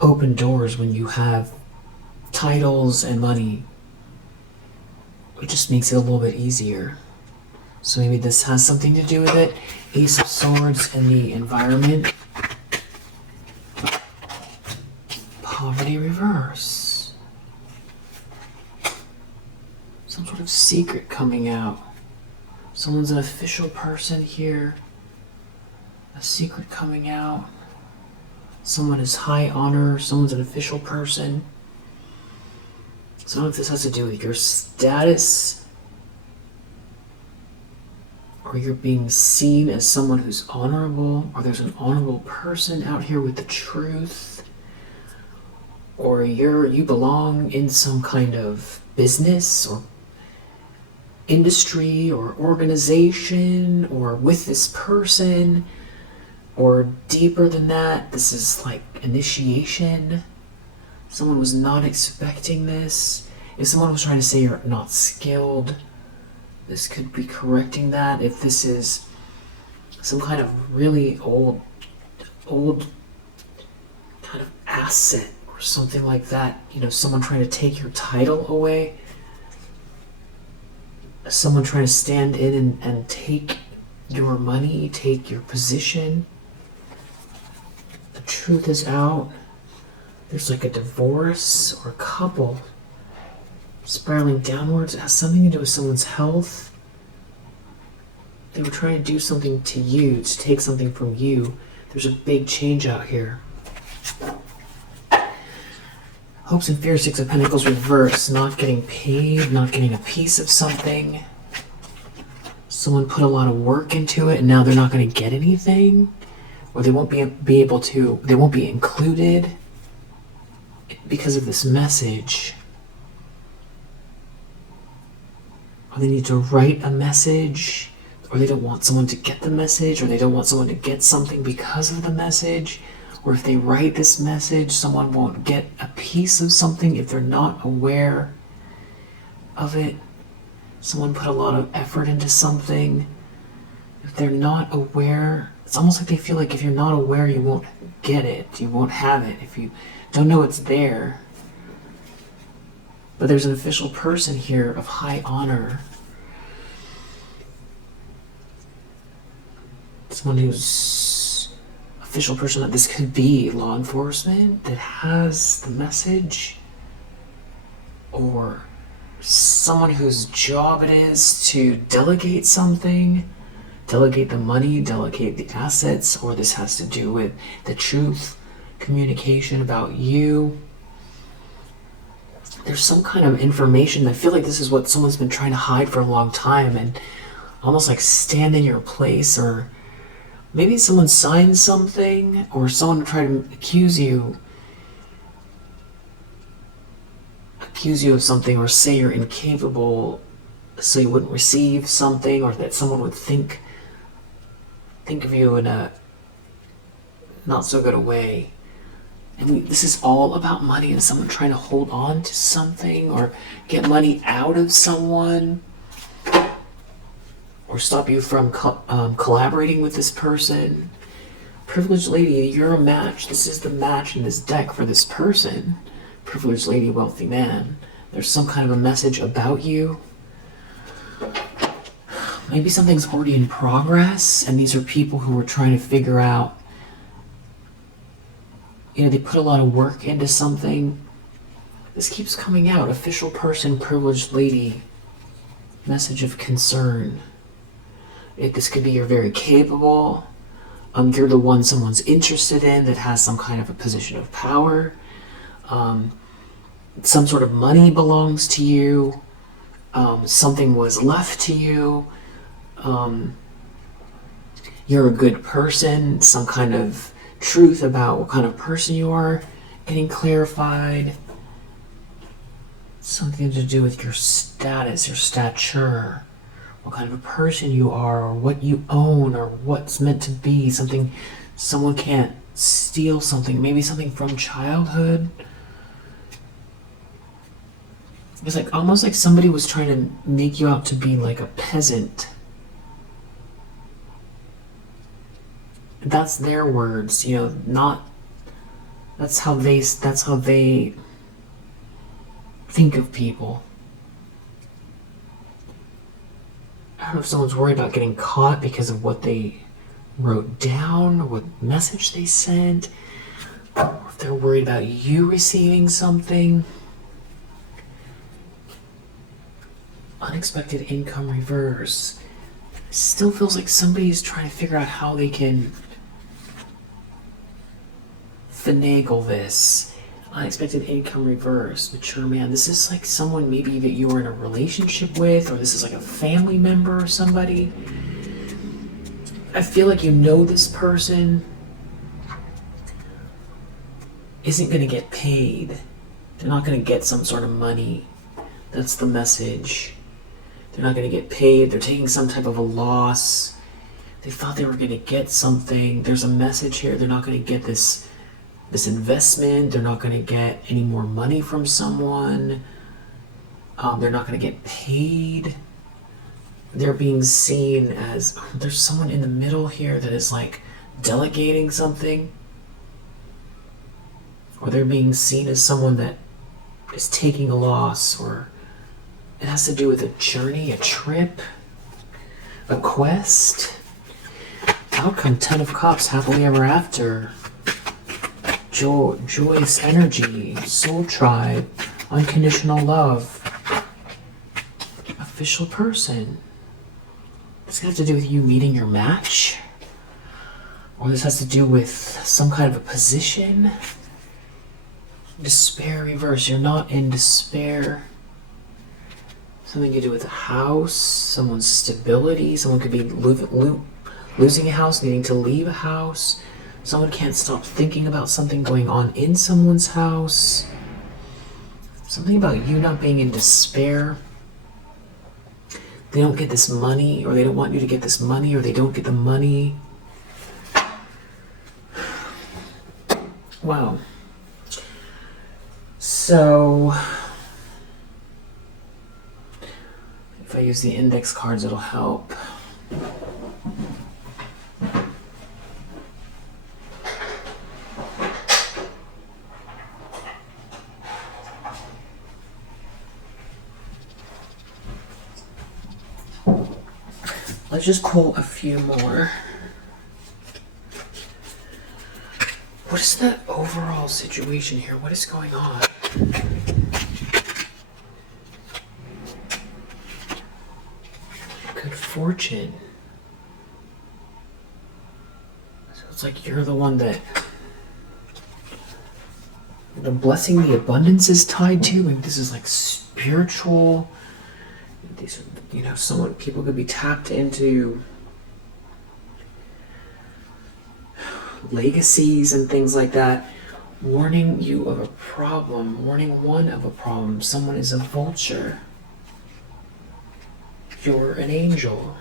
open doors when you have titles and money. It just makes it a little bit easier. So maybe this has something to do with it. Ace of Swords in the environment. Poverty reverse. Some sort of secret coming out. Someone's an official person here. A secret coming out. Someone is high honor. Someone's an official person. So I don't know if this has to do with your status, or you're being seen as someone who's honorable, or there's an honorable person out here with the truth, or you belong in some kind of business or industry or organization or with this person, or deeper than that, this is like initiation. Someone was not expecting this. If someone was trying to say you're not skilled, this could be correcting that. If this is some kind of really old kind of asset or something like that, someone trying to take your title away, someone trying to stand in and take your money, take your position. The truth is out. There's like a divorce or a couple spiraling downwards. It has something to do with someone's health. They were trying to do something to you, to take something from you. There's a big change out here. Hopes and fears, Six of Pentacles reverse. Not getting paid, not getting a piece of something. Someone put a lot of work into it and now they're not going to get anything. Or they won't be able to, they won't be included because of this message. Or they need to write a message, or they don't want someone to get the message, or they don't want someone to get something because of the message. Or if they write this message, someone won't get a piece of something if they're not aware of it. Someone put a lot of effort into something. If they're not aware, it's almost like they feel like if you're not aware, you won't get it, you won't have it. If you don't know it's there. But there's an official person here of high honor. Someone who's official person, that this could be law enforcement that has the message, or someone whose job it is to delegate something, delegate the money, delegate the assets, or this has to do with the truth, communication about you. There's some kind of information. I feel like this is what someone's been trying to hide for a long time and almost like stand in your place, or maybe someone signed something, or someone tried to accuse you of something, or say you're incapable so you wouldn't receive something, or that someone would think of you in a not so good a way. And this is all about money and someone trying to hold on to something or get money out of someone, or stop you from collaborating with this person. Privileged lady, you're a match. This is the match in this deck for this person. Privileged lady, wealthy man. There's some kind of a message about you. maybe something's already in progress, and these are people who are trying to figure out, they put a lot of work into something. This keeps coming out. Official person, privileged lady, message of concern. This could be you're very capable. You're the one someone's interested in that has some kind of a position of power. Some sort of money belongs to you. Something was left to you. You're a good person. Some kind of truth about what kind of person you are getting clarified. Something to do with your status, your stature, what kind of a person you are, or what you own, or what's meant to be. Something, someone can't steal something, maybe something from childhood. It's like almost like somebody was trying to make you out to be like a peasant. That's their words, not, that's how they think of people. I don't know if someone's worried about getting caught because of what they wrote down, or what message they sent, or if they're worried about you receiving something. Unexpected income reverse. Still feels like somebody's trying to figure out how they can finagle this. Unexpected income reverse. Mature man. This is like someone maybe that you were in a relationship with, or this is like a family member or somebody. I feel like this person isn't going to get paid. They're not going to get some sort of money. That's the message. They're not going to get paid. They're taking some type of a loss. They thought they were going to get something. There's a message here. They're not going to get this investment. They're not going to get any more money from someone. They're not going to get paid. They're being seen as, there's someone in the middle here that is like delegating something. Or they're being seen as someone that is taking a loss, or it has to do with a journey, a trip, a quest. Outcome, 10 of Cups, happily ever after. Joyous energy, soul tribe, unconditional love. Official person. This has to do with you meeting your match? Or this has to do with some kind of a position? Despair reverse. You're not in despair. Something to do with a house, someone's stability. Someone could be losing a house, needing to leave a house. Someone can't stop thinking about something going on in someone's house. Something about you not being in despair. They don't get this money, or they don't want you to get this money, or they don't get the money. Wow. So, if I use the index cards, it'll help. Let's just pull a few more. What is that overall situation here? What is going on? Good fortune. So it's like you're the one that the blessing, the abundance is tied to, and this is like spiritual. These are, people could be tapped into legacies and things like that. Warning you of a problem. Warning one of a problem. Someone is a vulture. You're an angel.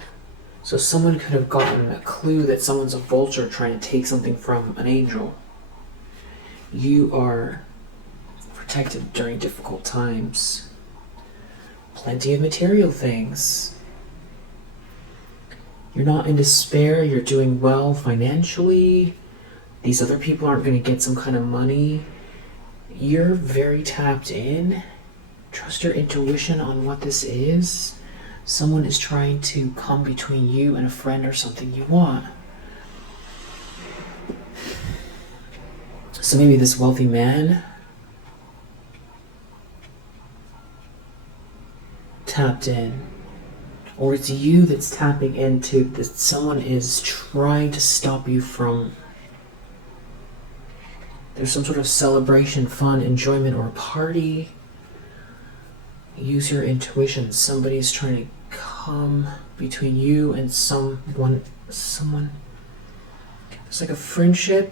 So someone could have gotten a clue that someone's a vulture trying to take something from an angel. You are protected during difficult times. Plenty of material things. You're not in despair. You're doing well financially. These other people aren't going to get some kind of money. You're very tapped in. Trust your intuition on what this is. Someone is trying to come between you and a friend or something you want. So maybe this wealthy man tapped in, or it's you that's tapping into that someone is trying to stop you from. There's some sort of celebration, fun, enjoyment, or party. Use your intuition. Somebody's trying to come between you and someone. It's like a friendship.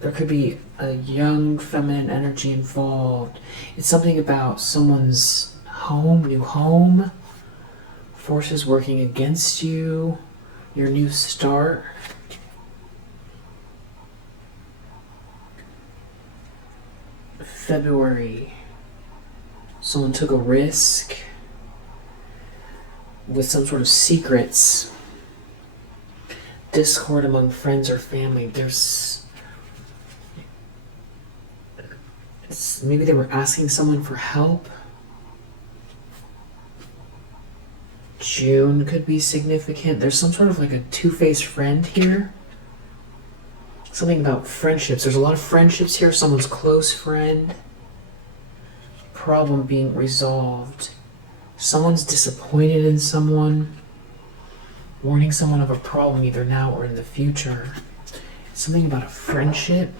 There could be a young feminine energy involved. It's something about someone's new home, forces working against you, your new start. February, someone took a risk with some sort of secrets, discord among friends or family. Maybe they were asking someone for help. June could be significant. There's some sort of like a two-faced friend here. Something about friendships. There's a lot of friendships here. Someone's close friend. Problem being resolved. Someone's disappointed in someone. Warning someone of a problem either now or in the future. Something about a friendship.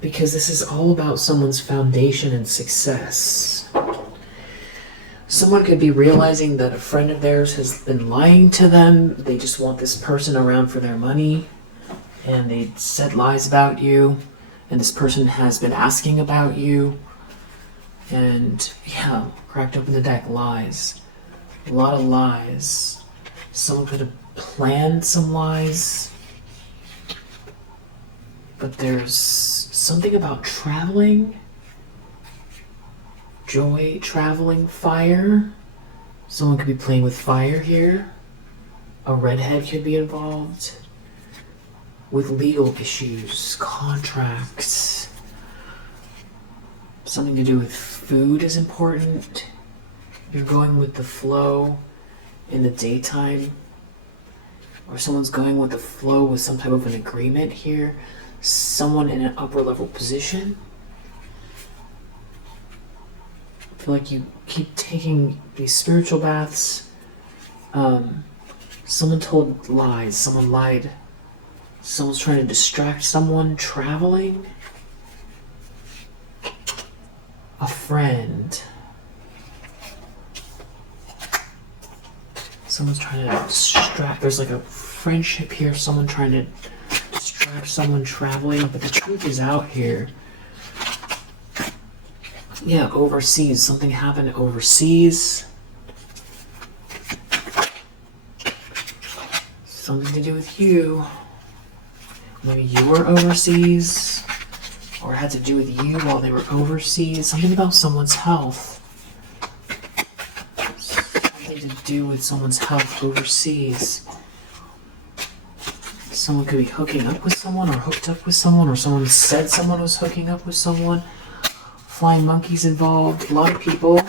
Because this is all about someone's foundation and success. Someone could be realizing that a friend of theirs has been lying to them. They just want this person around for their money. And they said lies about you. And this person has been asking about you. And yeah, cracked open the deck, lies. A lot of lies. Someone could have planned some lies. But there's something about traveling. Joy, traveling, fire. Someone could be playing with fire here. A redhead could be involved. With legal issues, contracts. Something to do with food is important. You're going with the flow in the daytime. Or someone's going with the flow with some type of an agreement here. Someone in an upper level position. I feel like you keep taking these spiritual baths. Someone told lies. Someone lied. Someone's trying to distract someone. Traveling. A friend. Someone's trying to distract. There's like a friendship here. Someone trying to distract someone traveling. But the truth is out here. Yeah, overseas. Something happened overseas. Something to do with you. Maybe you were overseas. Or it had to do with you while they were overseas. Something about someone's health. Something to do with someone's health overseas. Someone could be hooking up with someone or hooked up with someone, or someone said someone was hooking up with someone. Flying monkeys involved, a lot of people.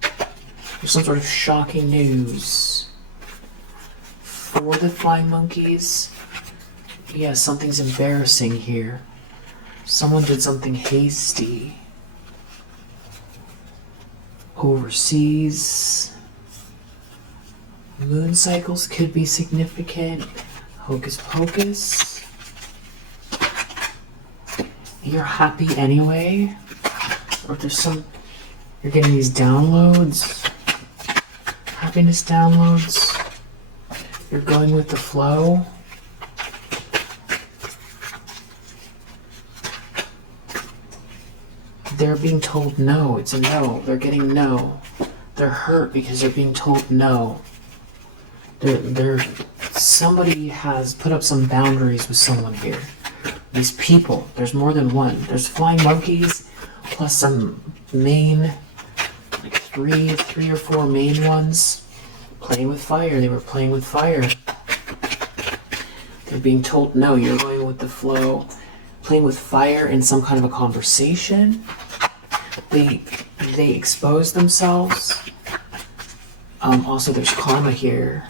There's some sort of shocking news. For the flying monkeys, yeah, something's embarrassing here. Someone did something hasty. Overseas. Moon cycles could be significant. Hocus pocus. You're happy anyway. Or there's you're getting these downloads, happiness downloads, you're going with the flow. They're being told no, it's a no, they're getting no. They're hurt because they're being told no. Somebody has put up some boundaries with someone here. These people, there's more than one. There's flying monkeys, plus some main, like three or four main ones. Playing with fire. They were playing with fire. They're being told, no, you're going with the flow. Playing with fire in some kind of a conversation. they expose themselves. Also, there's karma here.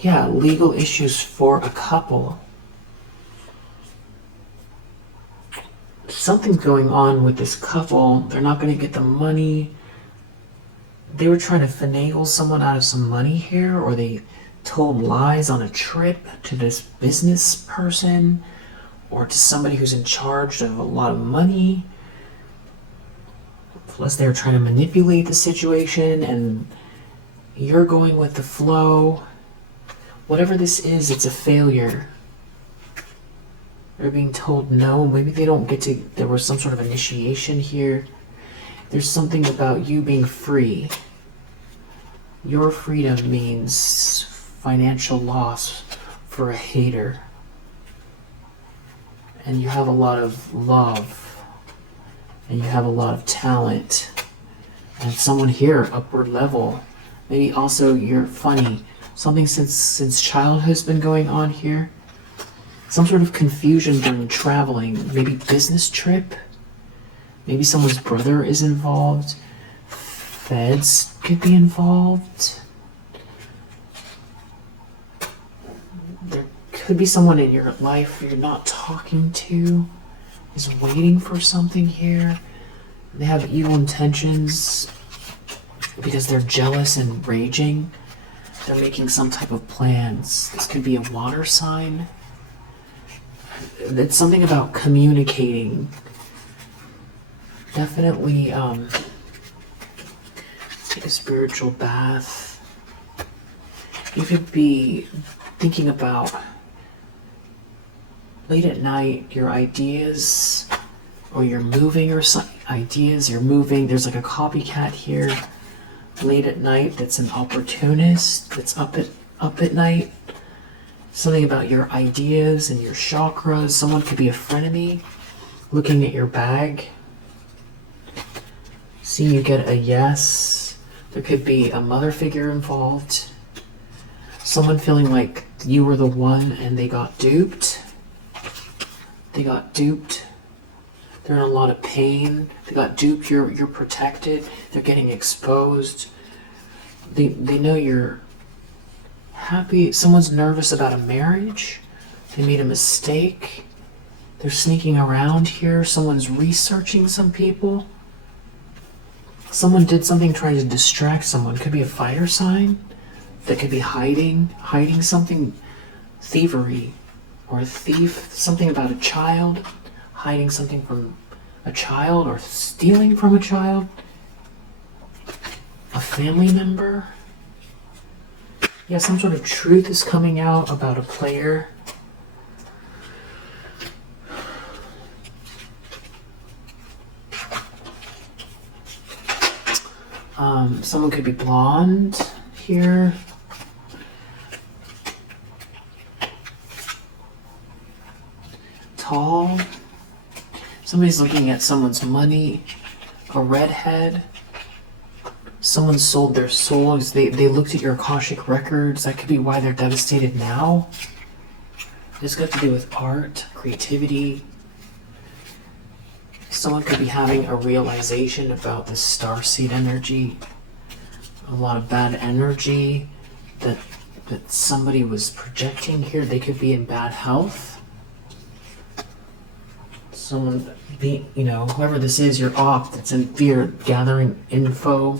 Yeah, legal issues for a couple. Something's going on with this couple. They're not going to get the money. They were trying to finagle someone out of some money here, or they told lies on a trip to this business person or to somebody who's in charge of a lot of money. Plus, they're trying to manipulate the situation, and you're going with the flow. Whatever this is, it's a failure. They're being told no. Maybe they don't get to. There was some sort of initiation here. There's something about you being free. Your freedom means financial loss for a hater. And you have a lot of love. And you have a lot of talent. And someone here, upward level. Maybe also you're funny. Something since childhood has been going on here. Some sort of confusion during traveling. Maybe business trip. Maybe someone's brother is involved. Feds could be involved. There could be someone in your life you're not talking to, is waiting for something here. They have evil intentions because they're jealous and raging. They're making some type of plans. This could be a water sign. It's something about communicating. Definitely take a spiritual bath. You could be thinking about late at night your ideas, or you're moving, or some ideas you're moving. There's like a copycat here late at night that's an opportunist that's up at night. Something about your ideas and your chakras. Someone could be a frenemy looking at your bag. See, you get a yes. There could be a mother figure involved. Someone feeling like you were the one and they got duped. They got duped. They're in a lot of pain. They got duped. You're protected. They're getting exposed. They know you're happy. Someone's nervous about a marriage. They made a mistake. They're sneaking around here. Someone's researching some people. Someone did something trying to distract someone. Could be a fire sign that could be hiding something, thievery, or a thief, something about a child, hiding something from a child or stealing from a child, a family member. Yeah, some sort of truth is coming out about a player. Someone could be blonde here. Tall. Somebody's looking at someone's money. A redhead. Someone sold their souls. They looked at your Akashic records. That could be why they're devastated now. It's got to do with art, creativity. Someone could be having a realization about the starseed energy. A lot of bad energy that somebody was projecting here. They could be in bad health. Someone whoever this is, your op that's in fear, was gathering info.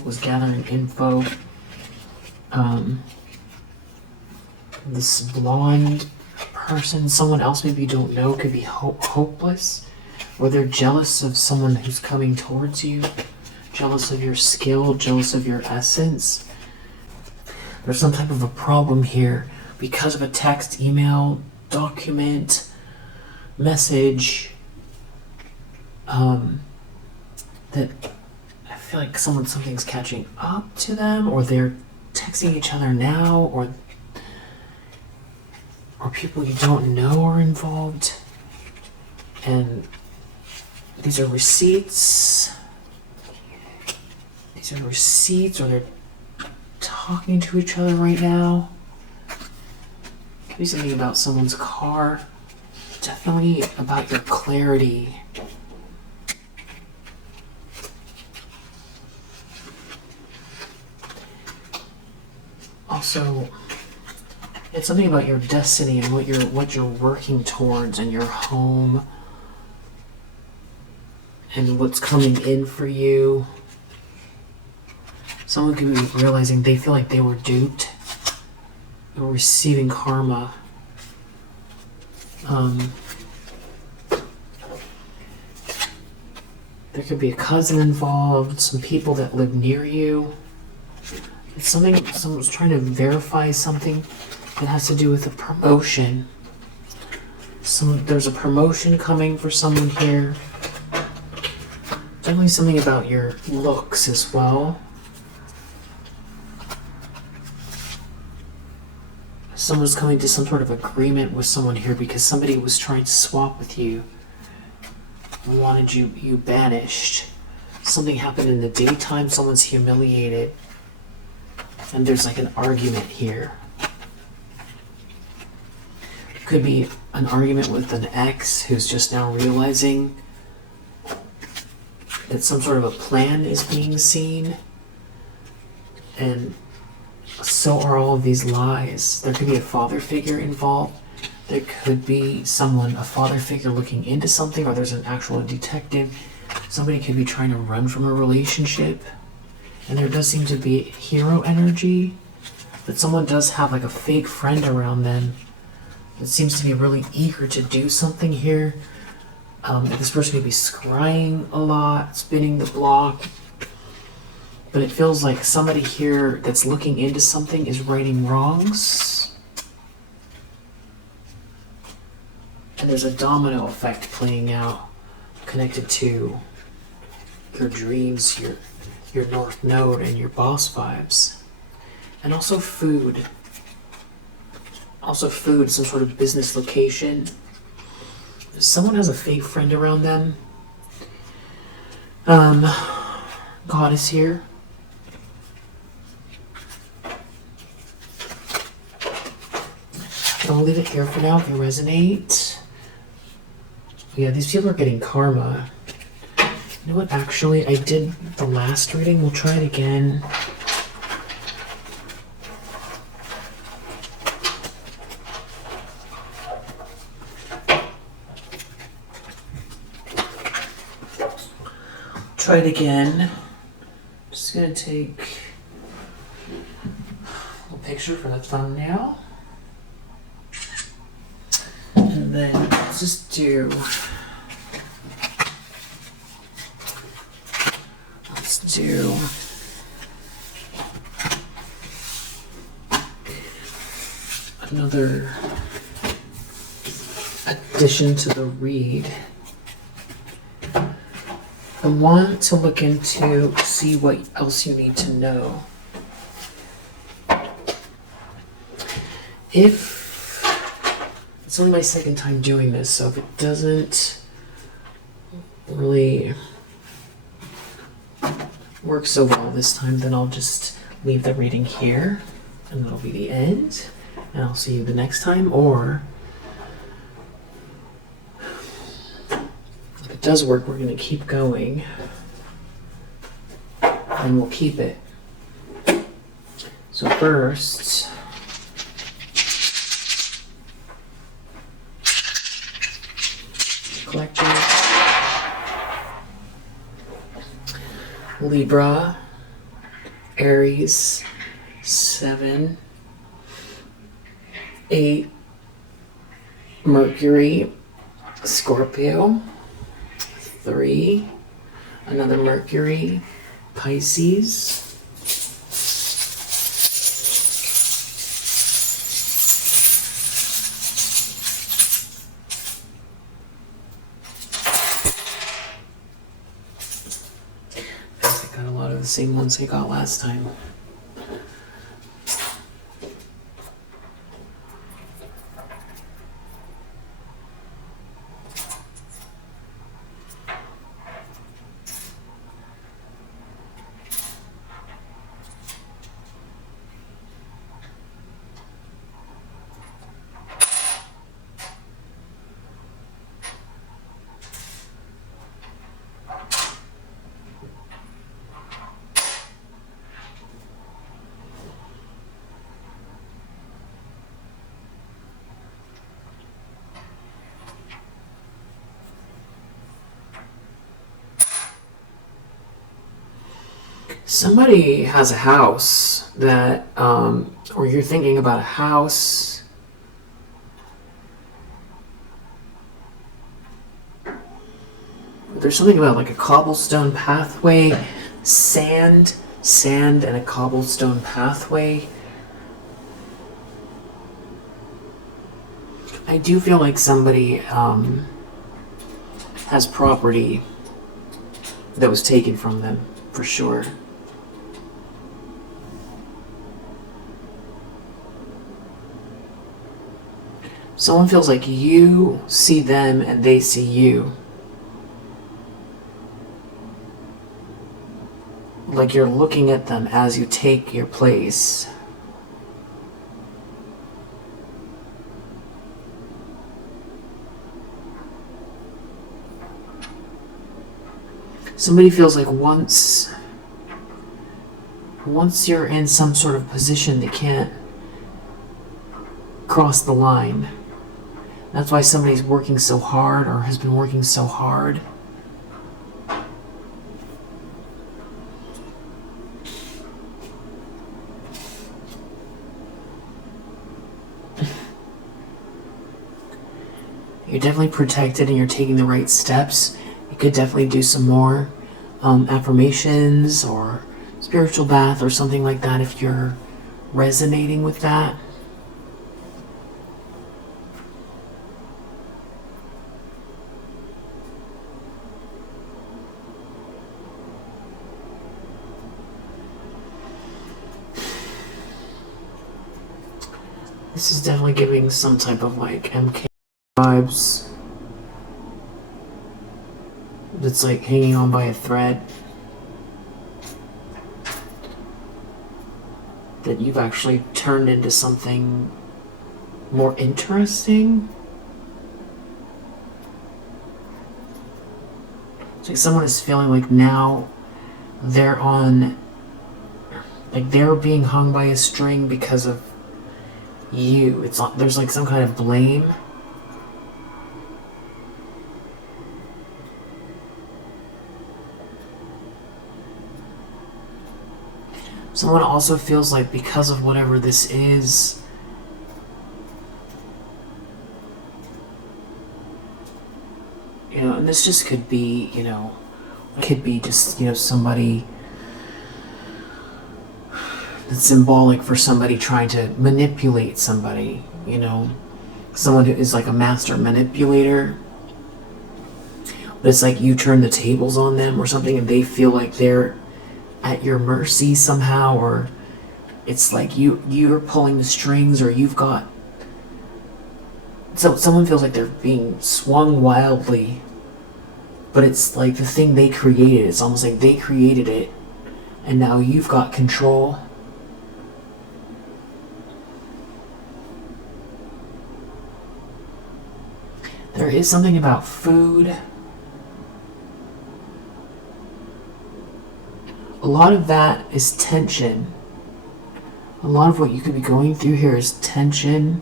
This blonde person, someone else maybe you don't know, could be hopeless, or they're jealous of someone who's coming towards you, jealous of your skill, jealous of your essence. There's some type of a problem here because of a text, email, document, message, that I feel like something's catching up to them, or they're texting each other now, or people you don't know are involved. And these are receipts. Or they're talking to each other right now. Could be something about someone's car. Definitely about your clarity. also, it's something about your destiny and what you're working towards, and your home, and what's coming in for you. Someone could be realizing they feel like they were duped, or receiving karma. There could be a cousin involved, some people that live near you. It's something, someone's trying to verify something that has to do with a promotion. There's a promotion coming for someone here. Definitely something about your looks as well. Someone's coming to some sort of agreement with someone here because somebody was trying to swap with you and wanted you banished. Something happened in the daytime, someone's humiliated, and there's like an argument here. Could be an argument with an ex who's just now realizing that some sort of a plan is being seen, and so are all of these lies. There could be a father figure involved. There could be someone, a father figure, looking into something, or there's an actual detective. Somebody could be trying to run from a relationship. And there does seem to be hero energy, but someone does have like a fake friend around them that seems to be really eager to do something here. This person could be scrying a lot, spinning the block. But it feels like somebody here that's looking into something is righting wrongs. And there's a domino effect playing out connected to your dreams, your North Node, and your boss vibes. And also food. Also food, some sort of business location. Someone has a fake friend around them. God is here. I'll leave it here for now if you resonate. Yeah, these people are getting karma. You know what, actually, I did the last reading. We'll try it again. Try it again. Just gonna take a picture for the thumbnail. And then let's just do another addition to the read. I want to look into, see what else you need to know. If it's only my second time doing this, so if it doesn't really work so well this time, then I'll just leave the reading here, and that'll be the end, and I'll see you the next time. Or if it does work, we're going to keep going, and we'll keep it. So first, collector, Libra, Aries, 7, 8, Mercury, Scorpio, 3, another Mercury, Pisces, I got a lot of the same ones I got last time. Somebody has a house that, or you're thinking about a house. There's something about like a cobblestone pathway, sand, and a cobblestone pathway. I do feel like somebody has property that was taken from them, for sure. Someone feels like you see them and they see you. Like you're looking at them as you take your place. Somebody feels like once you're in some sort of position, they can't cross the line. That's why somebody's working so hard or has been working so hard. You're definitely protected and you're taking the right steps. You could definitely do some more affirmations or spiritual bath or something like that if you're resonating with that. This is definitely giving some type of like MK vibes. That's like hanging on by a thread. That you've actually turned into something more interesting. It's like someone is feeling like now they're on, like they're being hung by a string because of you. It's like there's like some kind of blame. Someone also feels like because of whatever this is, you know, and this just could be, you know, could be just, you know, somebody that's symbolic for somebody trying to manipulate somebody, you know, someone who is like a master manipulator. But it's like you turn the tables on them or something and they feel like they're at your mercy somehow, or it's like you're pulling the strings, or you've got, so someone feels like they're being swung wildly, but it's like the thing they created. It's almost like they created it and now you've got control. There is something about food. A lot of that is tension. A lot of what you could be going through here is tension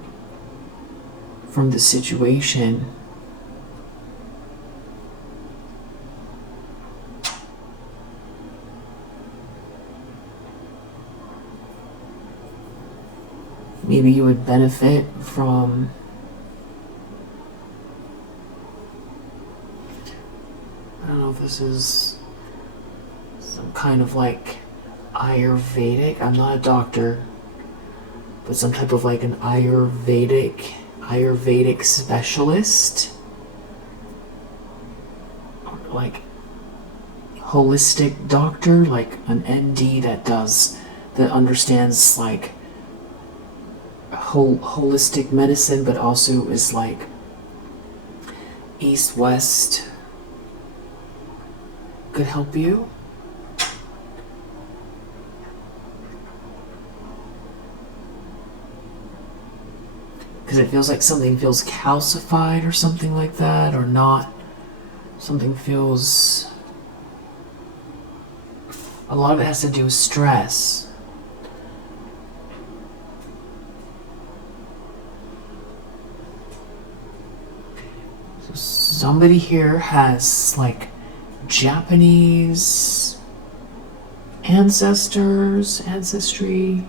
from the situation. Maybe you would benefit from I don't know if this is some kind of like Ayurvedic. I'm not a doctor, but some type of like an Ayurvedic specialist, or like holistic doctor, like an ND that understands like holistic medicine, but also is like east-west, could help you. Because it feels like something feels calcified or something like that, or not. Something feels... A lot of it has to do with stress. So somebody here has like Japanese ancestors, ancestry.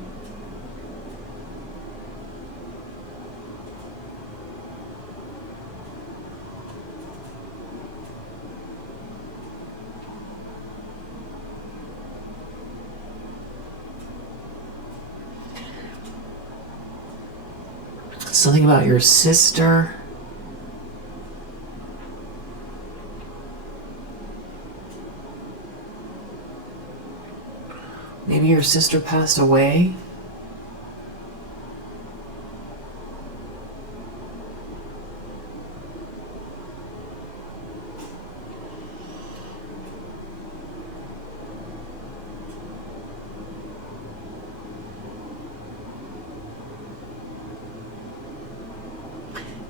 Something about your sister. Maybe your sister passed away.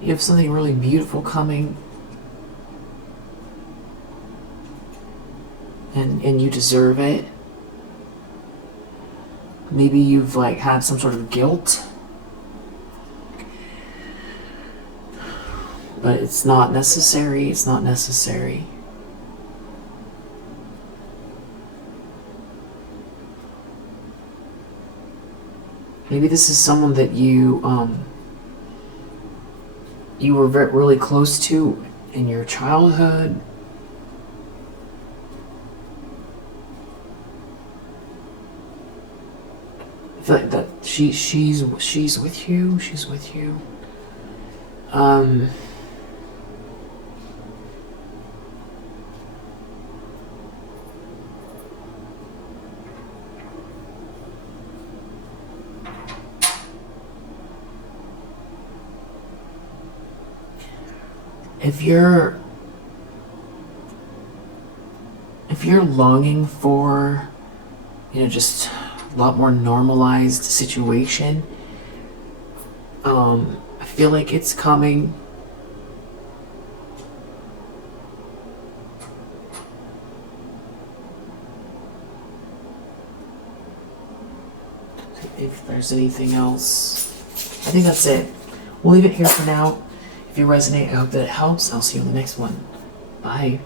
You have something really beautiful coming. And you deserve it. Maybe you've like had some sort of guilt. But it's not necessary. It's not necessary. Maybe this is someone that you were really close to in your childhood. I feel like that she's with you. She's with you. If you're longing for, just a lot more normalized situation, I feel like it's coming. If there's anything else, I think that's it. We'll leave it here for now. If you resonate, I hope that it helps. I'll see you on the next one. Bye.